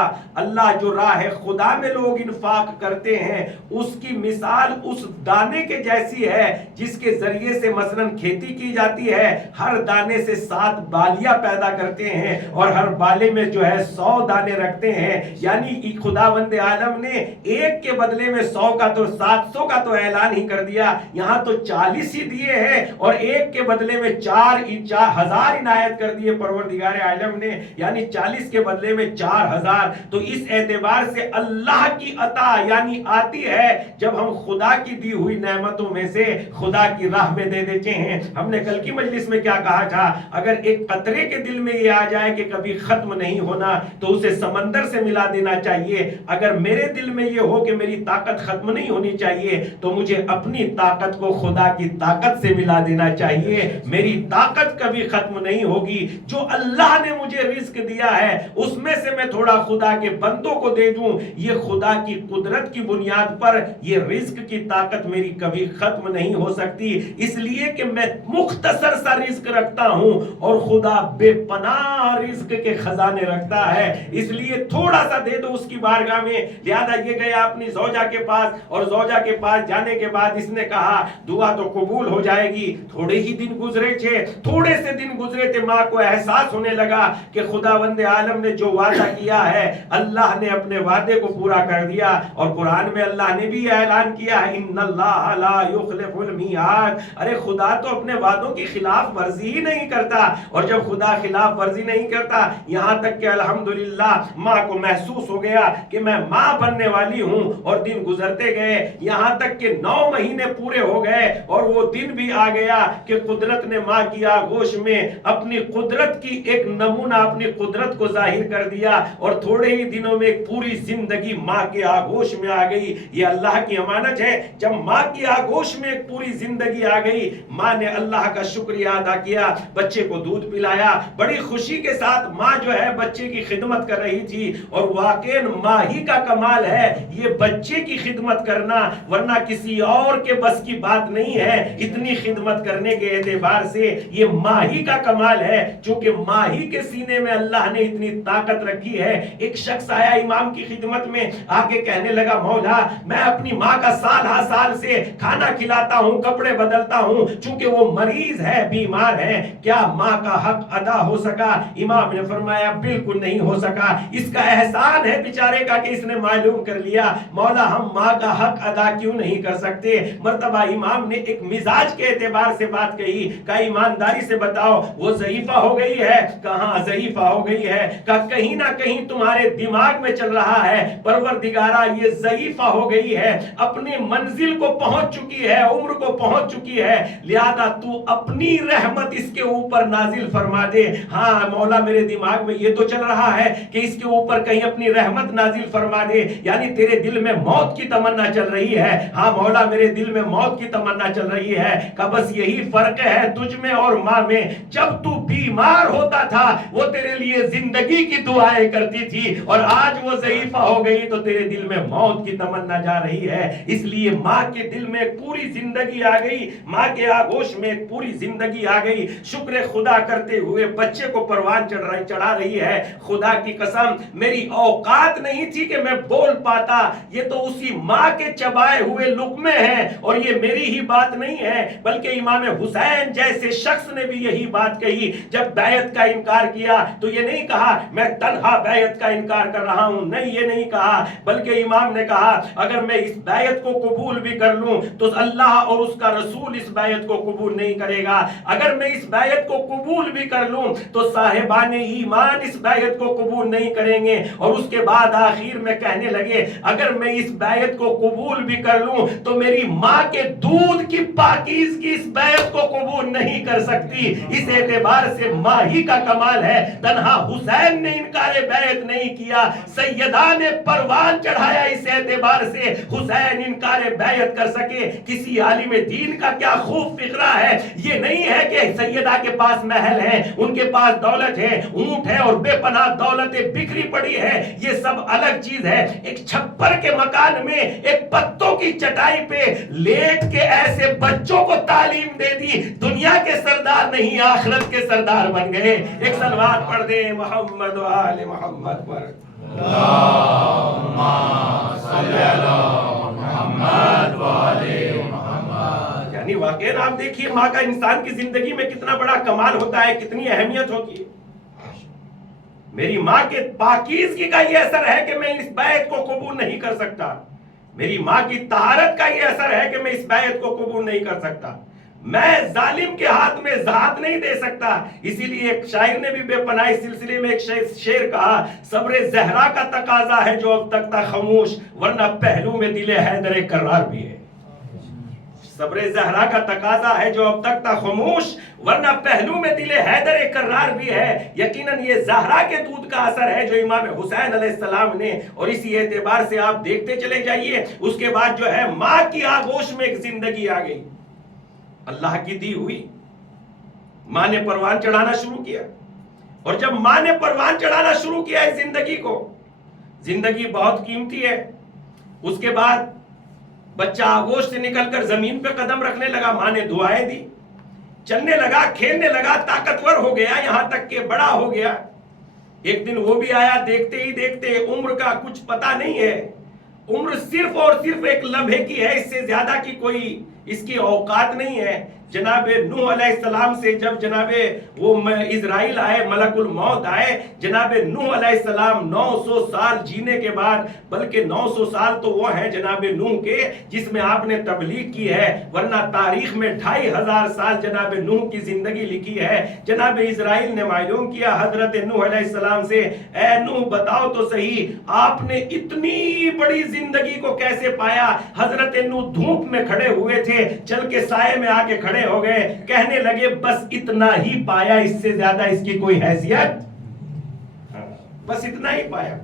اللہ جو راہ خدا میں لوگ انفاق کرتے ہیں اس کی مثال اس دانے کے جیسی ہے جس کے ذریعے سے مثلا کھیتی کی جاتی ہے، ہر دانے سے 7 بالیاں پیدا کرتے ہیں اور ہر بالے میں جو ہے 100 دانے رکھتے ہیں۔ یعنی خداوند عالم نے ایک کے بدلے میں 100 کا تو 700 کا تو اعلان ہی کر دیا، یہاں تو 40 ہی دیے ہیں اور ایک کے بدلے میں 4000 عنایت کر دیے پروردگار عالم نے، یعنی 40 کے بدلے میں 4000۔ تو اس اعتبار سے اللہ کی عطا یعنی آتی ہے جب ہم خدا کی دی ہوئی نعمتوں میں سے خدا کی راہ میں دے دیتے ہیں۔ ہم نے کل کی مجلس میں کیا کہا تھا؟ اگر ایک قطرے کے دل میں یہ آ جائے کہ کبھی ختم نہیں ہونا تو اسے سمندر سے ملا دینا چاہیے۔ اگر میرے دل میں یہ ہو کہ میری طاقت ختم نہیں ہونی چاہیے تو مجھے اپنی طاقت کو خدا کی طاقت سے ملا دینا چاہیے۔ میری طاقت کبھی ختم نہیں ہوگی، جو اللہ نے مجھے رزق دیا ہے اس میں سے میں تھوڑا خدا کے بندوں کو دے دوں، یہ خدا کی قدرت کی بنیاد پر یہ رزق کی طاقت میری کبھی ختم نہیں ہو سکتی۔ اس لیے کہ میں مختصر سا رزق رکھتا ہوں اور خدا بے پناہ رزق کے خزانے رکھتا ہے، اس لیے تھوڑا سا دے دو اس کی بارگاہ میں۔ لہذا یہ گیا اپنی زوجہ کے پاس اور زوجہ کے پاس جانے کے بعد اس نے کہا دعا تو قبول ہو جائے گی۔ تھوڑے ہی دن گزرے تھے، تھوڑے سے دن گزرے تھے، ماں کو احساس ہونے لگا کہ خداوند عالم نے جو وعدہ کیا ہے اللہ نے اپنے وعدے کو پورا کر دیا، اور قرآن میں اللہ نے بھی اعلان کیا ہے ان اللہ لا یخلف المیعاد۔ ارے خدا تو اپنے وعدوں کی خلاف ورزی ہی نہیں کرتا، اور جب خدا خلاف ورزی نہیں کرتا، یہاں تک کہ الحمدللہ ماں کو محسوس ہو گیا کہ میں ماں بننے والی ہوں، اور دن گزرتے گئے یہاں تک کہ 9 مہینے پورے ہو گئے، اور وہ دن بھی آ گیا کہ قدرت نے ماں کی آغوش میں اپنی قدرت کی ایک نمونہ اپنی قدرت کو ظاہر کر دیا، اور تھوڑے ہی دنوں میں ایک پوری زندگی ماں کے آغوش میں آ گئی۔ یہ اللہ کی امانت ہے، جب ماں کی آغوش میں ایک پوری زندگی آ گئی، ماں نے اللہ کا شکریہ ادا کیا، بچے کو دودھ پلایا، بڑی خوشی کے ساتھ ماں جو ہے بچے کی خدمت کر رہی تھی، اور واقعاً ماں ہی کا کمال ہے یہ بچے کی خدمت کرنا، ورنہ کسی اور کے بس کی بات نہیں ہے اتنی خدمت کرنے کے اعتبار سے۔ یہ ماں ہی کا کمال ہے، چونکہ ماں ہی کے سینے میں اللہ نے اتنی طاقت رکھی ہے۔ ایک شخص آیا امام کی خدمت میں، آ کے کہنے لگا مولا میں اپنی ماں کا سال ہر سال سے کھانا کھلاتا ہوں، کپڑے بدلتا ہوں، چونکہ وہ مریض ہے، بیمار ہے، کیا ماں کا حق ادا ہو سکا؟ امام نے فرمایا بالکل نہیں ہو سکا، اس کا احسان ہے بیچارے کا کہ اس نے معلوم کر لیا۔ مولا ہم ماں کا حق ادا کیوں نہیں کر سکتے؟ مرتبہ امام نے ایک مزاج کے اعتبار سے بات کہی، کہا ایمانداری سے بتاؤ وہ ضعیفہ ہو گئی ہے؟ کہاں ضعیفہ ہو گئی ہے؟ کہا کہیں نہ کہیں تمہارے دماغ میں چل رہا ہے پروردگارہ یہ ضعیفہ ہو گئی ہے، اپنی منزل کو پہنچ چکی ہے، عمر کو پہنچ چکی ہے، لہذا تو اپنی رحمت اس کے اوپر نازل فرما دے۔ ہاں مولا میرے دماغ میں یہ تو چل رہا ہے کہ اس کے اوپر کہیں اپنی رحمت نازل فرما دے، یعنی تیرے دل میں موت کی تمنا چل رہی ہے۔ ہاں مولا مولا میرے دل میں موت کی تمنا چل رہی ہے، کہ بس یہی فرق ہے تجھ میں اور ماں میں، جب تو بیمار ہوتا تھا وہ تیرے لیے زندگی کی دعائیں کرتی تھی، اور آج وہ ضعیفہ ہو گئی تو تیرے دل میں موت کی تمنا جا رہی ہے۔ اس لیے ماں کے دل میں ایک پوری زندگی آ گئی، ماں کے آغوش میں ایک پوری زندگی آ گئی۔ شکر خدا کرتے ہوئے بچے کو پروان چڑھا رہی ہے۔ خدا کی قسم میری اوقات نہیں تھی کہ میں بول پاتا، یہ تو اسی ماں کے چبائے ہوئے لقمے ہیں، اور یہ میری ہی بات نہیں ہے بلکہ امام حسین جیسے شخص نے بھی یہی بات کہی۔ جب بیعت کا انکار کیا تو یہ نہیں کہا میں تنہا بیعت کا انکار کر رہا ہوں، نہیں یہ نہیں کہا، بلکہ امام نے کہا اگر میں اس بیعت کو قبول بھی کر لوں تو اللہ اور اس کا رسول اس بیعت کو قبول نہیں کرے گا، اگر میں اس بیعت کو قبول بھی کر لوں تو صاحبان ایمان اس بیعت کو قبول نہیں کریں گے۔ اور اس کے بعد آخر میں کہنے لگے اگر میں اس بیعت کو قبول بھی کر لوں تو میری ماں کے دودھ کی پاکیزگی اس بیعت کو قبول نہیں کر سکتی۔ اس اعتبار سے ماں ہی کا کمال ہے، تنہا حسین نے انکار بیعت نہیں کیا، سیدہ نے پروان چڑھایا، اس اعتبار سے حسین انکار بیعت کر سکے۔ کسی عالم دین کا کیا خوب فقرہ ہے، یہ نہیں ہے کہ سیدہ کے پاس محل ہے، ان کے پاس دولت ہے، اونٹ ہے اور بے پناہ دولتیں بکھری پڑی ہے، یہ سب الگ چیز ہے۔ ایک چھپر کے مکان میں ایک پتوں کی چٹائی پہ لیٹ کے ایسے بچوں کو تعلیم دے دی، دنیا کے سردار نہیں آخرت کے سردار بن گئے۔ ایک صلوات پڑھ دیں محمد و آل محمد پر۔ اللہم صلی علی محمد و آل محمد۔ یعنی واقعی آپ دیکھیے ماں کا انسان کی زندگی میں کتنا بڑا کمال ہوتا ہے، کتنی اہمیت ہوتی ہے۔ میری ماں کے پاکیزگی کا یہ اثر ہے کہ میں اس بیعت کو قبول نہیں کر سکتا، میری ماں کی طہارت کا یہ اثر ہے کہ میں اس بیعت کو قبول نہیں کر سکتا، میں ظالم کے ہاتھ میں ذات نہیں دے سکتا۔ اسی لیے ایک شاعر نے بھی بے پناہ اس سلسلے میں ایک شعر کہا، صبر زہرا کا تقاضا ہے جو اب تک تھا خاموش، ورنہ پہلو میں دل حیدر کرار بھی ہے۔ صبر زہرا کا تقاضا ہے جو اب تک تھا خاموش، ورنہ پہلو میں دل حیدر کرار بھی ہے۔ یقیناً یہ زہرا کے دودھ کا اثر ہے جو امام حسین علیہ السلام نے، اور اسی اعتبار سے آپ دیکھتے چلے جائیے اس کے بعد جو ہے ماں کی آغوش میں ایک زندگی آ گئی، اللہ کی دی ہوئی۔ ماں نے پروان چڑھانا شروع کیا، اور جب ماں نے پروان چڑھانا شروع کیا اس زندگی کو، زندگی بہت قیمتی ہے، اس کے بعد بچہ آغوش سے نکل کر زمین پہ قدم رکھنے لگا، ماں نے دعائیں دی، چلنے لگا، کھیلنے لگا، طاقتور ہو گیا، یہاں تک کہ بڑا ہو گیا۔ ایک دن وہ بھی آیا، دیکھتے ہی دیکھتے، عمر کا کچھ پتہ نہیں ہے، عمر صرف اور صرف ایک لمحے کی ہے، اس سے زیادہ کی کوئی اس کی اوقات نہیں ہے۔ جناب نوح علیہ السلام سے جب جناب وہ اسرائیل آئے، ملک الموت آئے، جناب نوح علیہ السلام 900 سال جینے کے بعد، بلکہ 900 سال تو وہ ہیں جناب نوح کے جس میں آپ نے تبلیغ کی ہے، ورنہ تاریخ میں 2500 سال جناب نوح کی زندگی لکھی ہے۔ جناب اسرائیل نے معلوم کیا حضرت نوح علیہ السلام سے، اے نوح بتاؤ تو صحیح آپ نے اتنی بڑی زندگی کو کیسے پایا؟ حضرت نوح دھوپ میں کھڑے ہوئے تھے، چل کے سائے میں آ کے کھڑے ہو گئے، کہنے لگے بس اتنا ہی پایا، اس سے زیادہ اس کی کوئی حیثیت، بس اتنا ہی پایا۔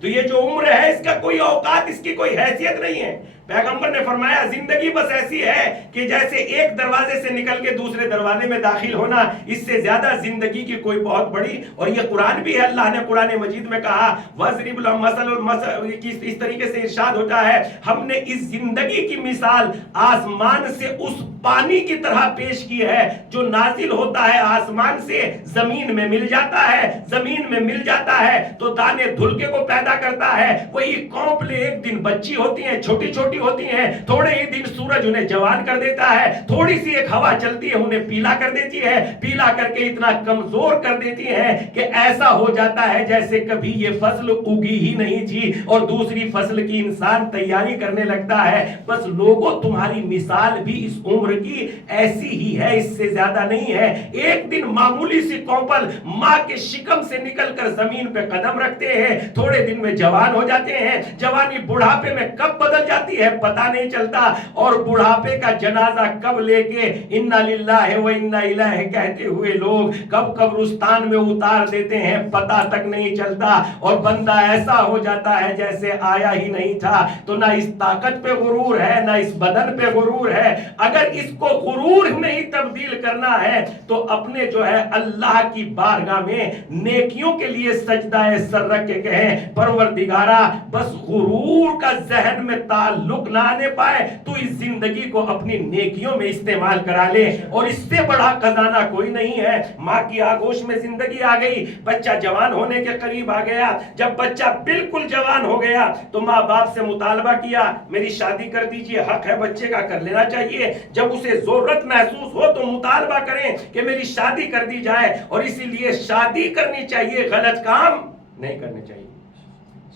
تو یہ جو عمر ہے اس کا کوئی اوقات، اس کی کوئی حیثیت نہیں ہے۔ پیغمبر نے فرمایا زندگی بس ایسی ہے کہ جیسے ایک دروازے سے نکل کے دوسرے دروازے میں داخل ہونا، اس سے زیادہ زندگی کی کوئی بہت بڑی، اور یہ قرآن بھی ہے، اللہ نے قرآن مجید میں کہا وَاضْرِبْ لَهُم مَثَلًا، اس طریقے سے ارشاد ہوتا ہے ہم نے اس زندگی کی مثال آسمان سے اس پانی کی طرح پیش کی ہے جو نازل ہوتا ہے آسمان سے، زمین میں مل جاتا ہے، زمین میں مل جاتا ہے تو دانے دھلکے کو پیدا کرتا ہے، وہی کونپلے ایک دن بچی ہوتی ہیں، چھوٹی چھوٹی ہوتی ہیں، تھوڑے ہی دن سورج انہیں جوان کر دیتا ہے، تھوڑی سی ایک ہوا چلتی ہے انہیں پیلا کر دیتی ہے، پیلا کر کے اتنا کمزور کر دیتی ہے کہ ایسا ہو جاتا ہے جیسے کبھی یہ فصل اگی ہی نہیں تھی، اور دوسری فصل کی انسان تیاری کرنے لگتا ہے۔ بس لوگوں تمہاری مثال بھی اس عمر کی ایسی ہی ہے، اس سے زیادہ نہیں ہے۔ ایک دن معمولی سی کونپل ماں کے شکم سے نکل کر زمین پہ قدم رکھتے ہیں، تھوڑے دن میں جوان ہو جاتے ہیں، جوانی بڑھاپے میں کب بدل جاتی ہے ہے پتہ نہیں چلتا، اور بڑھاپے کا جنازہ کب لے کے انا للہ و انا الیہ کہتے ہوئے لوگ کب قبرستان میں اتار دیتے ہیں پتہ تک نہیں چلتا، اور بندہ ایسا ہو جاتا ہے جیسے آیا ہی نہیں تھا۔ تو نہ اس طاقت پہ غرور ہے، نہ اس بدن پہ غرور ہے۔ اگر اس کو غرور میں ہی تبدیل کرنا ہے تو اپنے جو ہے اللہ کی بارگاہ میں نیکیوں کے لیے سجدہ سر رکھ کے کہیں پروردگارا بس غرور کا ذہن میں تعلق نہ آنے پائے، تو اس زندگی کو اپنی نیکیوں میں استعمال کرا لے، اور اس سے بڑا خزانہ کوئی نہیں ہے۔ ماں کی آغوش میں زندگی آ گئی، بچہ جوان ہونے کے قریب آ گیا، جب بچہ بالکل جوان ہو گیا تو ماں باپ سے مطالبہ کیا میری شادی کر دیجئے، حق ہے بچے کا کر لینا چاہیے، جب اسے ضرورت محسوس ہو تو مطالبہ کریں کہ میری شادی کر دی جائے، اور اسی لیے شادی کرنی چاہیے، غلط کام نہیں کرنے چاہیے،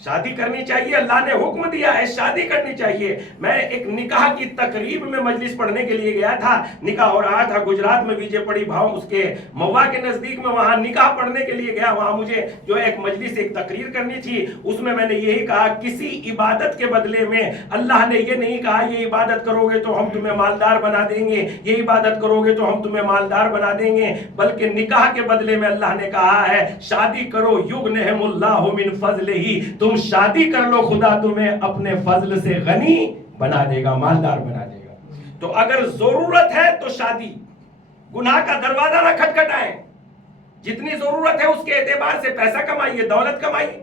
شادی کرنی چاہیے، اللہ نے حکم دیا ہے شادی کرنی چاہیے۔ میں ایک نکاح کی تقریب میں مجلس پڑھنے کے لیے گیا تھا، نکاح ہو رہا تھا گجرات میں، ویجے پڑی بھاؤ اس کے موا کے نزدیک میں، وہاں نکاح پڑھنے کے لیے گیا، وہاں مجھے جو ایک مجلس ایک تقریر کرنی تھی، اس میں میں نے یہی کہا کسی عبادت کے بدلے میں اللہ نے یہ نہیں کہا یہ عبادت کرو گے تو ہم تمہیں مالدار بنا دیں گے، یہ عبادت کرو گے تو ہم تمہیں مالدار بنا دیں گے، بلکہ نکاح کے بدلے میں اللہ نے کہا ہے شادی کرو یغنہم اللہ من فضلہ، تم شادی کر لو خدا تمہیں اپنے فضل سے غنی بنا دے گا، مالدار بنا دے گا۔ تو اگر ضرورت ہے تو شادی، گناہ کا دروازہ نہ کھٹکھٹائیں، جتنی ضرورت ہے اس کے اعتبار سے پیسہ کمائیے، دولت کمائیے،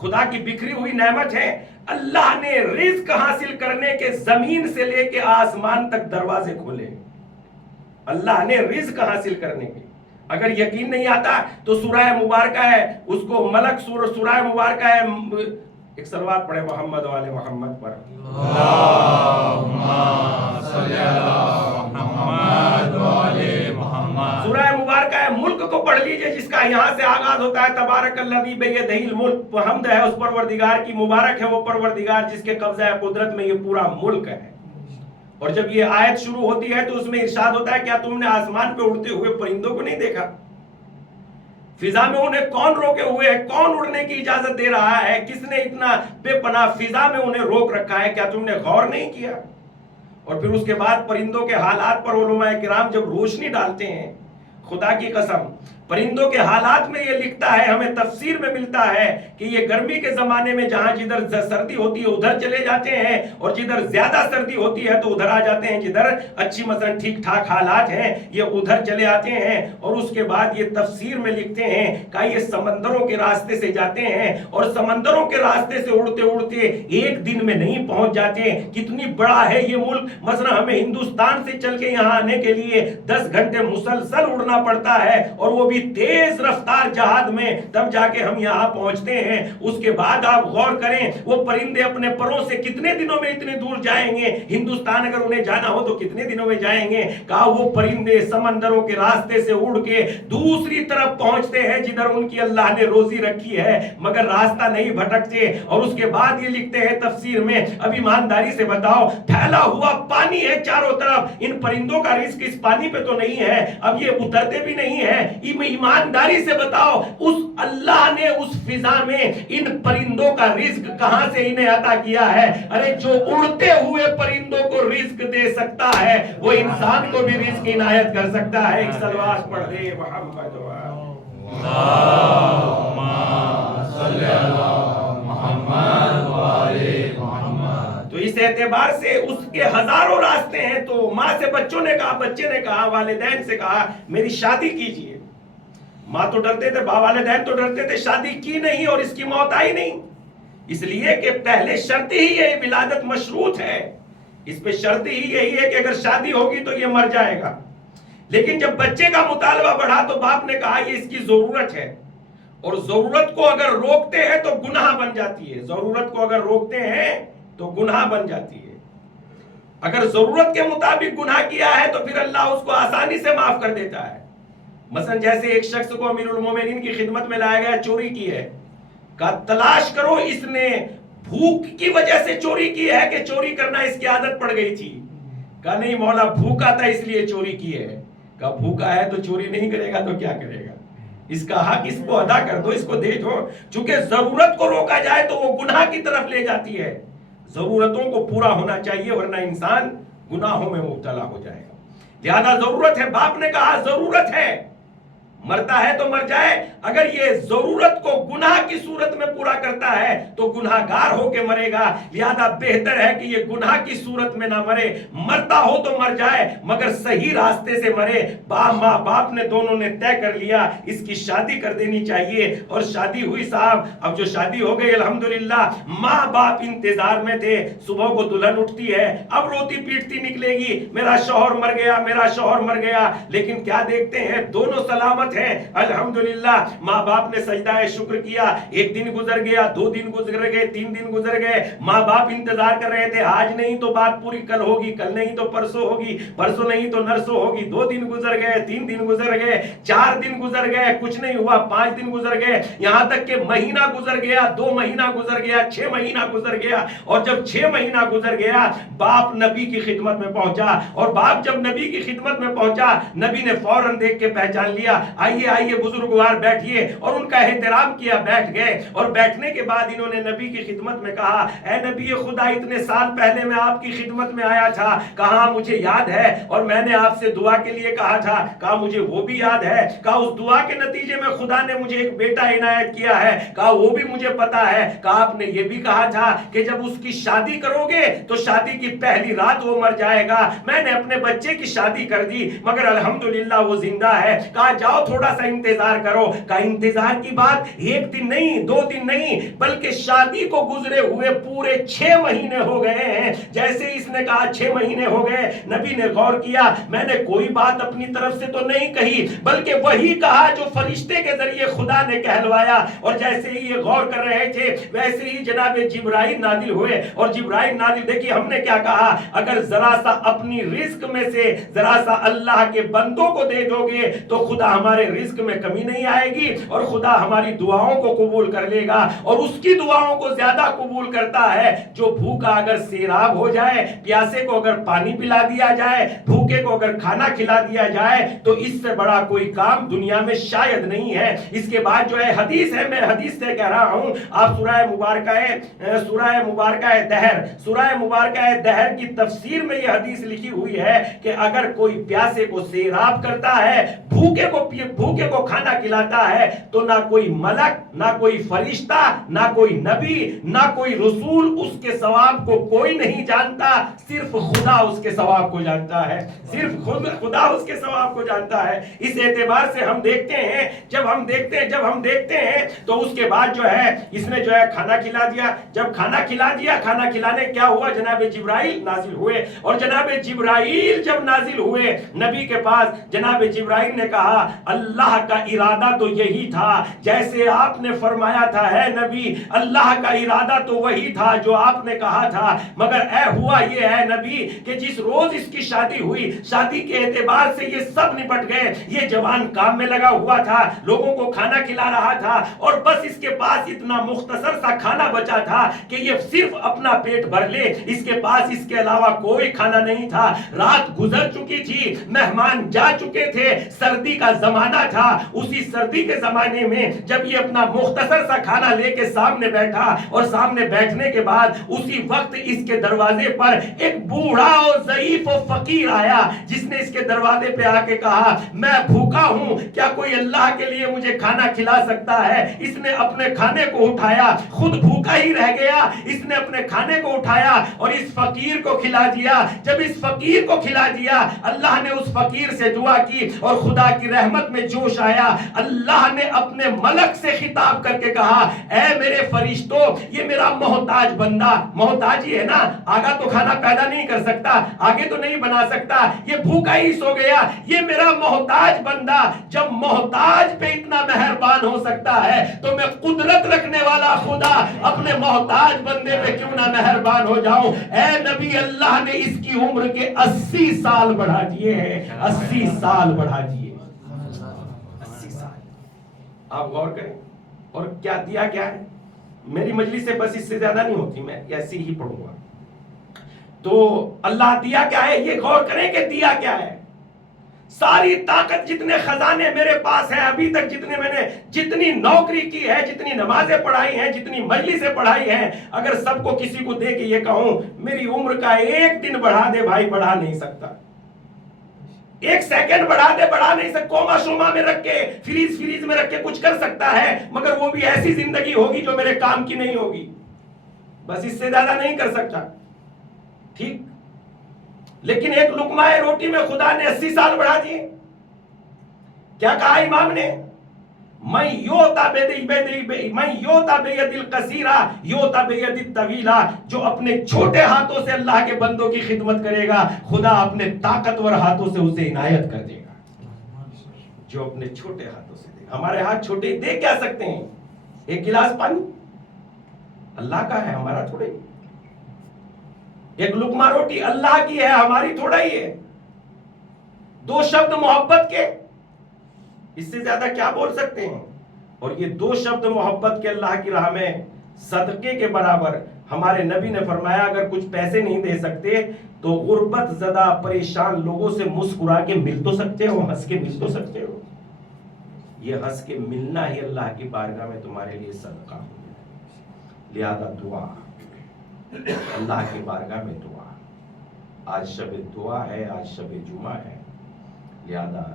خدا کی بکھری ہوئی نعمت ہے، اللہ نے رزق حاصل کرنے کے زمین سے لے کے آسمان تک دروازے کھولے، اللہ نے رزق حاصل کرنے کے۔ اگر یقین نہیں آتا تو سورہ مبارکہ ہے، اس کو ملک سورہ مبارکہ ہے، ایک صلوات پڑھے محمد والے محمد پر، اللہم صلی علی محمد والے محمد۔ سورہ مبارکہ ہے، ملک کو پڑھ لیجئے جس کا یہاں سے آغاز ہوتا ہے تبارک الذی بیدہ الملک، حمد ہے اس پروردگار کی، مبارک ہے وہ پروردگار جس کے قبضہ قدرت میں یہ پورا ملک ہے۔ اور جب یہ آیت شروع ہوتی ہے تو اس میں ارشاد ہوتا ہے کیا تم نے آسمان پہ اڑتے ہوئے پرندوں کو نہیں دیکھا؟ فضا میں انہیں کون روکے ہوئے ہے؟ کون اڑنے کی اجازت دے رہا ہے؟ کس نے اتنا بے پناہ فضا میں انہیں روک رکھا ہے؟ کیا تم نے غور نہیں کیا؟ اور پھر اس کے بعد پرندوں کے حالات پر علماء کرام جب روشنی ڈالتے ہیں، خدا کی قسم پرندوں کے حالات میں یہ لکھتا ہے، ہمیں تفسیر میں ملتا ہے کہ یہ گرمی کے زمانے میں جہاں جدھر سردی ہوتی ہے ادھر چلے جاتے ہیں، اور جدھر زیادہ سردی ہوتی ہے تو ادھر آ جاتے ہیں، جدھر اچھی مثلا ٹھیک ٹھاک حالات ہیں یہ ادھر چلے آتے ہیں۔ اور اس کے بعد یہ تفسیر میں لکھتے ہیں کہ یہ سمندروں کے راستے سے جاتے ہیں، اور سمندروں کے راستے سے اڑتے اڑتے ایک دن میں نہیں پہنچ جاتے۔ کتنی بڑا ہے یہ ملک، مثلا ہمیں ہندوستان سے چل کے یہاں آنے کے لیے 10 گھنٹے مسلسل اڑنا پڑتا ہے، اور وہ بھی تیز رفتار جہاز میں، تب جا کے ہم یہاں پہنچتے ہیں۔ اس کے بعد آپ غور کریں وہ پرندے اپنے پروں سے کتنے دنوں میں اتنے دور جائیں گے؟ ہندوستان اگر انہیں جانا ہو تو کتنے دنوں میں جائیں گے؟ کہا وہ پرندے سمندروں کے راستے سے اڑ کے دوسری طرف پہنچتے ہیں جدھر ان کی اللہ نے روزی رکھی ہے، مگر راستہ نہیں بھٹکتے۔ اور اس کے بعد یہ لکھتے ہیں تفسیر میں، اب ایمانداری سے بتاؤ پھیلا ہوا پانی ہے چاروں طرف، ان پرندوں کا رزق اس پانی پہ تو نہیں ہے، اب یہ اترتے بھی نہیں ہے۔ ایمانداری سے بتاؤ اس اللہ نے اس فضا میں ان پرندوں کا رزق کہاں سے انہیں عطا کیا ہے؟ ارے جو اڑتے ہوئے پرندوں کو رزق دے سکتا ہے وہ انسان کو بھی رزق عنایت کر سکتا ہے۔ ایک صلوات پڑھ دے محمد اللہم صلی علی محمد والے محمد۔ تو اس اعتبار سے اس کے ہزاروں راستے ہیں۔ تو ماں سے بچوں نے کہا، بچے نے کہا، والدین سے کہا میری شادی کیجئے۔ ماں تو ڈرتے تھے، والدین تو ڈرتے تھے، شادی کی نہیں اور اس کی موت آئی نہیں، اس لیے کہ پہلے شرط ہی یہ ولادت مشروط ہے، اس پہ شرط ہی یہی ہے کہ اگر شادی ہوگی تو یہ مر جائے گا۔ لیکن جب بچے کا مطالبہ بڑھا تو باپ نے کہا یہ اس کی ضرورت ہے، اور ضرورت کو اگر روکتے ہیں تو گناہ بن جاتی ہے، ضرورت کو اگر روکتے ہیں تو گناہ بن جاتی ہے۔ اگر ضرورت کے مطابق گناہ کیا ہے تو پھر اللہ اس کو آسانی سے معاف کر دیتا ہے۔ مثلا جیسے ایک شخص کو امیر المومنین کی خدمت میں لایا گیا، چوری کی ہے، کہا تلاش کرو اس نے بھوک کی وجہ سے چوری کی ہے کہ چوری کرنا اس کی عادت پڑ گئی تھی؟ کہا نہیں مولا بھوکا تھا اس لیے چوری کی ہے۔ کہا بھوکا ہے تو چوری نہیں کرے گا تو کیا کرے گا؟ اس کا حق اس کو ادا کر دو، اس کو دے دو۔ چونکہ ضرورت کو روکا جائے تو وہ گناہ کی طرف لے جاتی ہے، ضرورتوں کو پورا ہونا چاہیے ورنہ انسان گناہوں میں مبتلا ہو جائے گا۔ لہذا ضرورت ہے، باپ نے کہا ضرورت ہے، مرتا ہے تو مر جائے، اگر یہ ضرورت کو گناہ کی صورت میں پورا کرتا ہے تو گناہ گار ہو کے مرے گا، لہذا بہتر ہے کہ یہ گناہ کی صورت میں نہ مرے، مرتا ہو تو مر جائے مگر صحیح راستے سے مرے۔ ماں باپ نے دونوں نے طے کر لیا اس کی شادی کر دینی چاہیے، اور شادی ہوئی صاحب۔ اب جو شادی ہو گئی الحمدللہ، ماں باپ انتظار میں تھے، صبح کو دلہن اٹھتی ہے، اب روتی پیٹتی نکلے گی، میرا شوہر مر گیا، میرا شوہر مر گیا، لیکن کیا دیکھتے ہیں دونوں سلامت ہیں الحمدللہ۔ ماں باپ نے سجدہ شکر کیا، ایک دن گزر گیا، 2 دن گزر گئے، 3 دن گزر گئے، ماں باپ انتظار کر رہے تھے آج نہیں تو بات پوری کل ہوگی، کل نہیں تو پرسوں ہوگی، پرسوں نہیں تو نرسوں ہوگی۔ 2 دن گزر گئے، 3 دن گزر گئے، 4 دن گزر گئے، کچھ نہیں ہوا، 5 دن گزر گئے، یہاں تک کہ مہینہ گزر گیا، 2 مہینہ گزر گیا، 6 مہینہ گزر گیا، اور جب 6 مہینہ گزر گیا باپ نبی کی خدمت میں پہنچا، اور باپ جب نبی کی خدمت میں پہنچا نبی نے فوراً دیکھ کے پہچان لیا، آئیے آئیے بزرگوار بیٹھیے، اور ان کا احترام کیا، بیٹھ گئے، اور بیٹھنے کے بعد انہوں نے نبی کی خدمت میں کہا اے نبی خدا اتنے سال پہلے میں آپ کی خدمت میں آیا تھا، کہا مجھے یاد ہے، اور میں نے آپ سے دعا کے لیے کہا تھا، کہا مجھے وہ بھی یاد ہے، کہا اس دعا کے نتیجے میں خدا نے مجھے ایک بیٹا عنایت کیا ہے، کہا وہ بھی مجھے پتا ہے، کہا آپ نے یہ بھی کہا تھا کہ جب اس کی شادی کرو گے تو شادی کی پہلی رات وہ مر جائے گا، میں نے اپنے بچے کی شادی کر دی مگر الحمدللہ وہ زندہ ہے، کہا جاؤ تھوڑا سا انتظار کرو، کہا انتظار کی بات 1 دن نہیں 2 دن نہیں بلکہ شادی کو گزرے ہوئے پورے 6 مہینے ہو گئے ہیں۔ جیسے اس نے کہا 6 مہینے ہو گئے، نبی نے غور کیا، میں نے کوئی بات اپنی طرف سے تو نہیں کہی بلکہ وہی کہا جو فرشتے کے ذریعے خدا نے کہلوایا، اور جیسے ہی یہ غور کر رہے تھے ویسے ہی جناب جبرائیل نازل ہوئے، اور جبرائیل نازل، دیکھیے ہم نے کیا کہا، اگر ذرا سا اپنی رزق میں سے ذرا سا اللہ کے بندوں کو دے دو گے تو خدا ہمارے رزق میں کمی نہیں آئے گی، اور خدا ہماری دعاؤں کو قبول کر لے گا، اور اس کی دعاؤں کو زیادہ قبول کرتا ہے جو بھوکا اگر سیراب ہو جائے، پیاسے کو اگر پانی پلا دیا جائے، بھوکے کو اگر کھانا کھلا دیا جائے، تو اس سے بڑا کوئی کام دنیا میں شاید نہیں ہے۔ اس کے بعد جو ہے حدیث ہے، میں حدیث سے کہہ رہا ہوں، آپ سورہ مبارکہ دہر کی تفسیر میں یہ حدیث لکھی ہوئی ہے کہ اگر کوئی پیاسے کو سیراب کرتا ہے، بھوکے کو کھانا کھلاتا ہے، تو نہ کوئی ملک، نہ کوئی فرشتہ، نہ کوئی نبی، نہ کوئی رسول اس کے ثواب کو کوئی نہیں جانتا، صرف خدا اس کے ثواب کو جانتا ہے، صرف خدا اس کے ثواب کو جانتا ہے۔ اس اعتبار سے ہم دیکھتے ہیں، جب ہم دیکھتے ہیں تو اس کے بعد جو ہے اس نے جو ہے کھانا کھلا دیا، جب کھانا کھلا دیا، کھانا کھلانے کیا ہوا، جناب جبرائیل نازل ہوئے، اور جناب جبرائیل جب نازل ہوئے نبی کے پاس، جناب جبرائیل نے کہا اللہ کا ارادہ تو یہی تھا جیسے آپ نے فرمایا تھا، ہے نبی اللہ کا ارادہ تو وہی تھا جو آپ نے کہا تھا، مگر اے ہوا یہ ہے نبی کہ جس روز اس کی شادی ہوئی، شادی کے اعتبار سے یہ سب نپٹ گئے، یہ جوان کام میں لگا ہوا تھا، لوگوں کو کھانا کھلا رہا تھا، اور بس اس کے پاس اتنا مختصر سا کھانا بچا تھا کہ یہ صرف اپنا پیٹ بھر لے، اس کے پاس اس کے علاوہ کوئی کھانا نہیں تھا، رات گزر چکی تھی، مہمان جا چکے تھے، سردی کا زمانہ تھا، اسی سردی کے زمانے میں جب یہ اپنا مختصر سا کھانا لے کے سامنے بیٹھا، اور سامنے بیٹھنے کے بعد اسی وقت اس کے دروازے پر ایک بوڑھا اور ضعیف و فقیر آیا، جس نے اس کے دروازے پہ آ کے کہا میں بھوکا ہوں، کیا کوئی اللہ کے لیے مجھے کھانا کھلا سکتا ہے؟ اس نے اپنے کھانے کو اٹھایا، خود بھوکا ہی رہ گیا، اس نے اپنے کھانے کو اٹھایا اور اس فقیر کو کھلا دیا، جب اس فقیر کو کھلا دیا اللہ نے اس فقیر سے دعا کی اور خدا کی رحمت میں جوش آیا، اللہ نے اپنے ملک سے خطاب کر کے کہا اے میرے فرشتوں، یہ میرا محتاج بندہ، محتاج ہی ہے نا، آگا تو کھانا پیدا نہیں کر سکتا، آگے تو نہیں بنا سکتا، یہ بھوکا ہی سو گیا، یہ میرا محتاج بندہ، جب محتاج پہ اتنا مہربان ہو سکتا ہے تو میں قدرت رکھنے والا خدا اپنے محتاج بندے پہ کیوں نہ مہربان ہو جاؤں؟ اے نبی اللہ نے اس کی عمر کے 80 سال بڑھا دیے ہیں، 80 سال بڑھا دیے، 80 سال۔ آپ غور کریں، اور کیا دیا کیا ہے؟ میری مجلس سے بس اس سے زیادہ نہیں ہوتی، میں ایسی ہی پڑھوں گا۔ تو اللہ دیا کیا ہے، یہ غور کریں کہ دیا کیا ہے۔ ساری طاقت جتنے خزانے میرے پاس ہیں ابھی تک جتنے میں نے جتنی نوکری کی ہے جتنی نمازیں پڑھائی ہیں جتنی مجلسیں پڑھائی ہیں اگر سب کو کسی کو دے کے یہ کہوں میری عمر کا ایک دن بڑھا دے بھائی بڑھا نہیں سکتا ایک سیکنڈ بڑھا دے بڑھا نہیں سکتا کوما شوما میں رکھ کے فریز میں رکھ کے کچھ کر سکتا ہے مگر وہ بھی ایسی زندگی ہوگی جو میرے کام کی نہیں ہوگی بس اس سے زیادہ نہیں کر سکتا ٹھیک لیکن ایک لقمہ روٹی میں خدا نے 80 سال بڑھا دیے کیا کہا امام نے میں یوتا بید القصیرہ یوتا بید الطویلہ جو اپنے چھوٹے ہاتھوں سے اللہ کے بندوں کی خدمت کرے گا خدا اپنے طاقتور ہاتھوں سے اسے عنایت کر دے گا جو اپنے چھوٹے ہاتھوں سے دے گا ہمارے ہاتھ چھوٹے دے کیا سکتے ہیں ایک گلاس پانی اللہ کا ہے ہمارا تھوڑا ہی ایک لقمہ روٹی اللہ کی ہے ہماری تھوڑا ہی ہے 2 شبد محبت کے اس سے زیادہ کیا بول سکتے ہیں اور یہ 2 شبد محبت کے اللہ کی راہ میں صدقے کے برابر ہمارے نبی نے فرمایا اگر کچھ پیسے نہیں دے سکتے تو غربت زدہ پریشان لوگوں سے مسکرا کے مل تو سکتے ہو ہنس کے مل تو سکتے ہو یہ ہنس کے ملنا ہی اللہ کی بارگاہ میں تمہارے لیے صدقہ ہو لہذا دعا اللہ کی بارگاہ میں دعا آج شب دعا ہے آج شب جمعہ ہے لہذا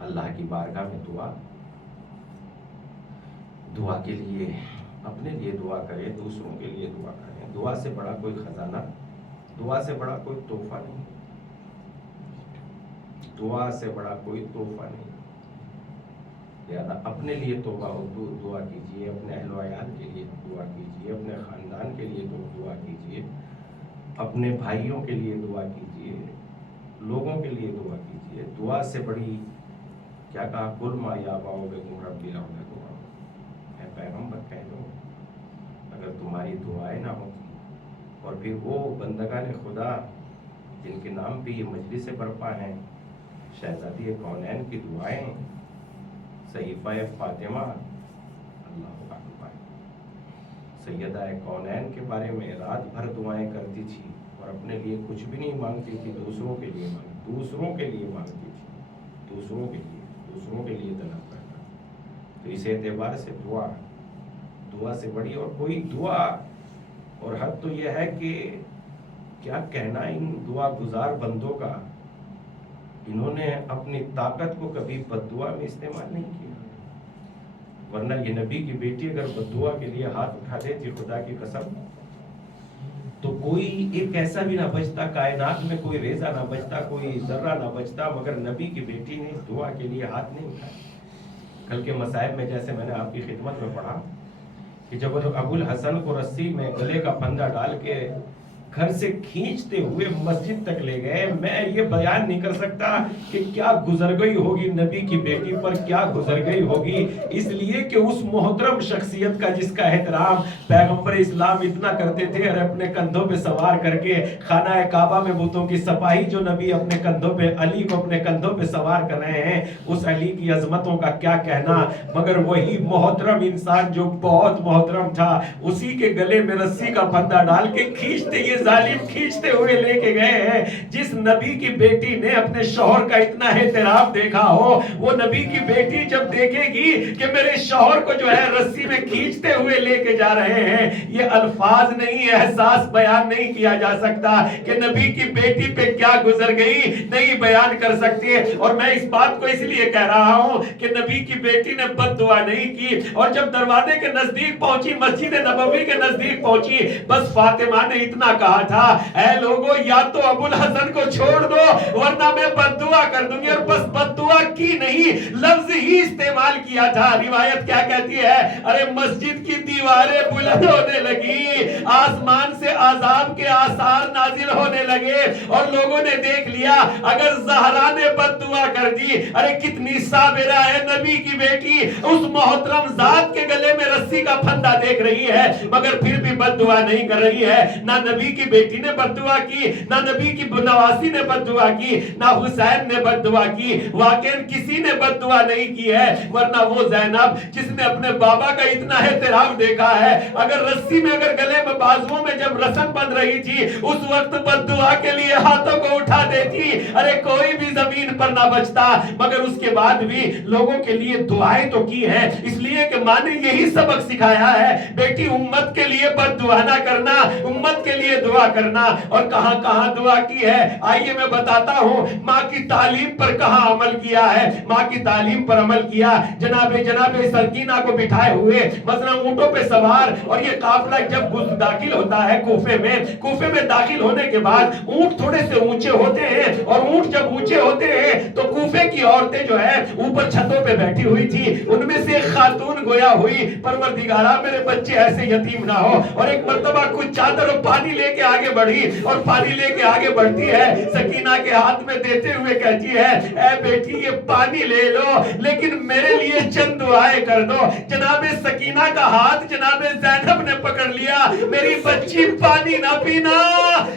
اللہ کی بارگاہ میں دعا کے لیے اپنے لیے دعا کریں دوسروں کے لیے دعا کریں دعا سے بڑا کوئی خزانہ دعا سے بڑا کوئی تحفہ نہیں دعا سے بڑا کوئی تحفہ نہیں لہذا اپنے لیے دعا کیجئے اپنے اہل و عیال کے لیے دعا کیجئے اپنے خاندان کے لیے دعا کیجئے اپنے بھائیوں کے لیے دعا کیجئے لوگوں کے لیے دعا کیجئے دعا سے بڑی کیا کہا کل ما یاباؤ بکم ربی لولا دعا اے پیغمبر کہہ دو اگر تمہاری دعائیں نہ ہوتی اور پھر وہ بندگان خدا جن کے نام پہ یہ مجلس برپا ہیں شہزادی کونین کی دعائیں صحیفہ فاطمہ اللہ اکبر سیدہ کونین کے بارے میں رات بھر دعائیں کرتی تھی اور اپنے لیے کچھ بھی نہیں مانگتی تھی دوسروں کے لیے مانگتی تھی دوسروں کے لیے طلب کرنا تو اس اعتبار سے دعا سے بڑی اور کوئی دعا اور حد تو یہ ہے کہ کیا کہنا ان دعا گزار بندوں کا انہوں نے اپنی طاقت کو کبھی بد دعا میں استعمال نہیں کیا ورنہ یہ نبی کی بیٹی اگر بد دعا کے لیے ہاتھ اٹھا دیتی خدا کی قسم تو کوئی ایک ایسا بھی نہ بچتا کائنات میں کوئی ریزہ نہ بچتا کوئی ذرہ نہ بچتا مگر نبی کی بیٹی نے دعا کے لیے ہاتھ نہیں اٹھایا کل کے مصائب میں جیسے میں نے آپ کی خدمت میں پڑھا کہ جب ابو الحسن کو رسی میں گلے کا پھندا ڈال کے گھر سے کھینچتے ہوئے مسجد تک لے گئے میں یہ بیان نہیں کر سکتا کہ کیا گزر گئی ہوگی نبی کی بیٹی پر کیا گزر گئی ہوگی اس لیے کہ اس محترم شخصیت کا جس کا احترام پیغمبر اسلام اتنا کرتے تھے اور اپنے کندھوں پہ سوار کر کے خانہ کعبہ میں بتوں کی صفائی جو نبی اپنے کندھوں پہ علی کو اپنے کندھوں پہ سوار کر رہے ہیں اس علی کی عظمتوں کا کیا کہنا مگر وہی محترم انسان جو بہت محترم تھا اسی کے گلے میں رسی کا پھندا ڈال کے کھینچتے یہ ظالم کھینچتے ہوئے لے کے گئے ہیں جس نبی کی بیٹی نے اپنے شوہر کا اتنا احترام دیکھا ہو وہ نبی کی بیٹی جب دیکھے گی کہ میرے شوہر کو جو ہے رسی میں کھینچتے ہوئے لے کے جا رہے ہیں یہ الفاظ نہیں احساس بیان نہیں کیا جا سکتا کہ نبی کی بیٹی پہ کیا گزر گئی نہیں بیان کر سکتی اور میں اس بات کو اس لیے کہہ رہا ہوں کہ نبی کی بیٹی نے بد دعا نہیں کی اور جب دروازے کے نزدیک پہنچی مسجد نبوی کے نزدیک پہنچی بس فاطمہ نے اتنا کہا تھا اے لوگو یا تو ابو الحسن کو چھوڑ دو ورنہ میں بد دعا کر دوں گی اور بس بد دعا کی نہیں لفظ ہی استعمال کیا تھا روایت کیا کہتی ہے ارے مسجد کی دیواریں بلند ہونے لگی آسمان سے عذاب کے آثار نازل ہونے لگے اور لوگوں نے دیکھ لیا اگر زہرا نے بد دعا کر دی ارے کتنی صابرہ ہے نبی کی بیٹی اس محترم ذات کے گلے میں رسی کا پھندا دیکھ رہی ہے مگر پھر بھی بد دعا نہیں کر رہی ہے نہ نبی کی بیٹی نے بد دعا کی نہ نبی کی نواسی نے بد دعا کی نہ حسین نے بد دعا کی واقعی لیکن کسی نے بد دعا نہیں کی ہے، ورنہ وہ زینب جس نے اپنے بابا کا اتنا احترام دیکھا ہے، اگر رسی میں اگر گلے میں بازوؤں میں جب رسن بن رہی تھی اس وقت بد دعا کے لیے ہاتھوں کو اٹھا دیتی، ارے کوئی بھی زمین پر نہ بچتا، مگر اس کے بعد بھی لوگوں کے لیے دعائیں تو کی ہے، اس لیے کہ ماں نے یہی سبق سکھایا ہے، بیٹی امت کے لیے بد دعا نہ کرنا، امت کے لیے دعا کرنا۔ اور کہاں کہاں دعا کی ہے آئیے میں بتاتا ہوں، ماں کی تعلیم پر کہاں عمل کیا ہے، ماں کی تعلیم پر عمل کیا، جناب سکینہ کو بٹھائے ہوئے مثلا اونٹوں پہ سوار، اور یہ قافلہ جب داخل ہوتا ہے کوفے میں داخل ہونے کے بعد اونٹ تھوڑے سے اونچے ہوتے ہیں، اور اونٹ جب اونچے ہوتے ہیں تو کوفے کی عورتیں جو ہے اوپر چھتوں پہ بیٹھی ہوئی تھی، ان میں سے ایک خاتون گویا ہوئی پروردگارا میرے بچے ایسے یتیم نہ ہو، اور ایک مرتبہ کچھ چادر اور پانی لے کے آگے بڑھی، اور پانی لے کے آگے بڑھتی ہے، سکینہ کے ہاتھ میں دیتے ہوئے کہتی ہے اے بیٹی یہ پانی لے لو لیکن میرے لیے چند دعائیں کر دو۔ جناب سکینہ کا ہاتھ جناب زینب نے پکڑ لیا، میری بچی پانی نہ پینا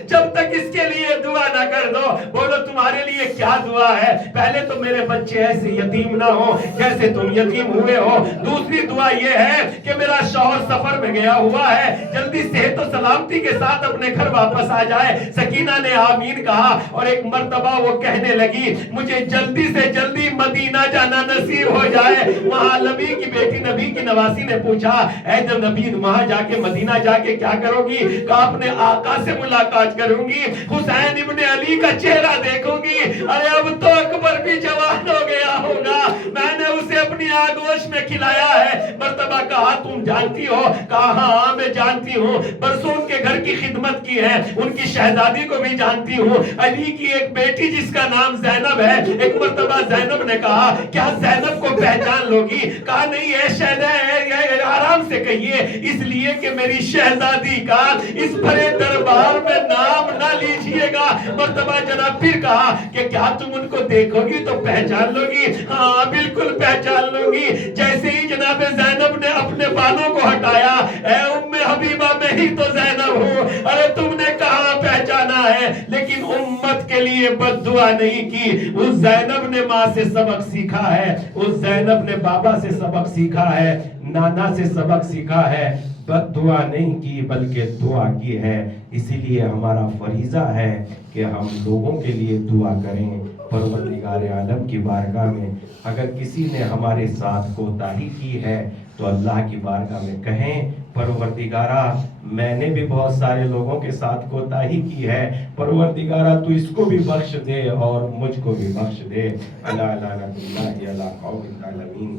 جب تک اس کے لیے دعا نہ کر دو۔ بولو تمہارے لیے کیا دعا ہے؟ پہلے تو میرے بچے ایسے یتیم نہ ہو جیسے تم یتیم ہوئے ہو، دوسری دعا یہ ہے کہ میرا شوہر سفر میں گیا ہوا ہے، جلدی صحت و سلامتی کے ساتھ اپنے گھر واپس آ جائے۔ سکینہ نے آمین کہا، اور ایک مرتبہ وہ کہنے لگی مجھے جلدی سے جلدی مدینہ جانا نصیب ہو جائے۔ وہاں نبی کی بیٹی نبی کی نواسی نے پوچھا اے جب نبی وہاں جا کے مدینہ جا کے کیا کرو گی؟ کہا اپنے آقا سے ملاقات کروں گی، حسین ابن علی کا چہرہ دیکھوں گی، ارے اب تو اکبر بھی جوان ہو گیا ہوگا، میں نے اسے اپنی آگوش میں کھلایا ہے۔ مرتبہ کہا تم جانتی ہو؟ کہا ہاں میں جانتی ہوں، برسوں ان کے گھر کی خدمت کی ہے، ان کی شہزادی کو بھی جانتی ہوں، علی کی ایک بیٹی جس کا نام زینب ہے۔ ایک مرتبہ زینب نے کہا کیا زینب کو پہچان لوگی؟ کہا نہیں اے شہزادی آرام سے کہیے، اس لیے کہ میری شہزادی کا اس بڑے دربار میں نام نہ لیجئے گا۔ مرتبہ جناب پھر کہا کہ کیا تم ان کو دیکھو گی تو پہچان لوگی؟ ہاں بالکل پہچان لوں گی۔ جیسے ہی جناب زینب نے اپنے بالوں کو ہٹایا، اے ام حبیبہ میں ہی تو زینب ہوں، ارے تم نے کہاں پہچانا ہے؟ لیکن امت کے لیے بد دعا نہیں کی۔ اس زینب نے ماں سے سبق سیکھا ہے، اس زینب نے بابا سے سبق سیکھا ہے، نانا سے سبق سیکھا ہے، بد دعا نہیں کی بلکہ دعا کی ہے۔ اسی لیے ہمارا فریضہ ہے کہ ہم لوگوں کے لیے دعا کریں۔ پروردگار عالم کی بارگاہ میں اگر کسی نے ہمارے ساتھ کوتاہی کی ہے تو اللہ کی بارگاہ میں کہیں پروردگارہ میں نے بھی بہت سارے لوگوں کے ساتھ کوتاہی کی ہے، پروردگارہ تو اس کو بھی بخش دے اور مجھ کو بھی بخش دے۔ الا لعنۃ اللہ علی قوم الظالمین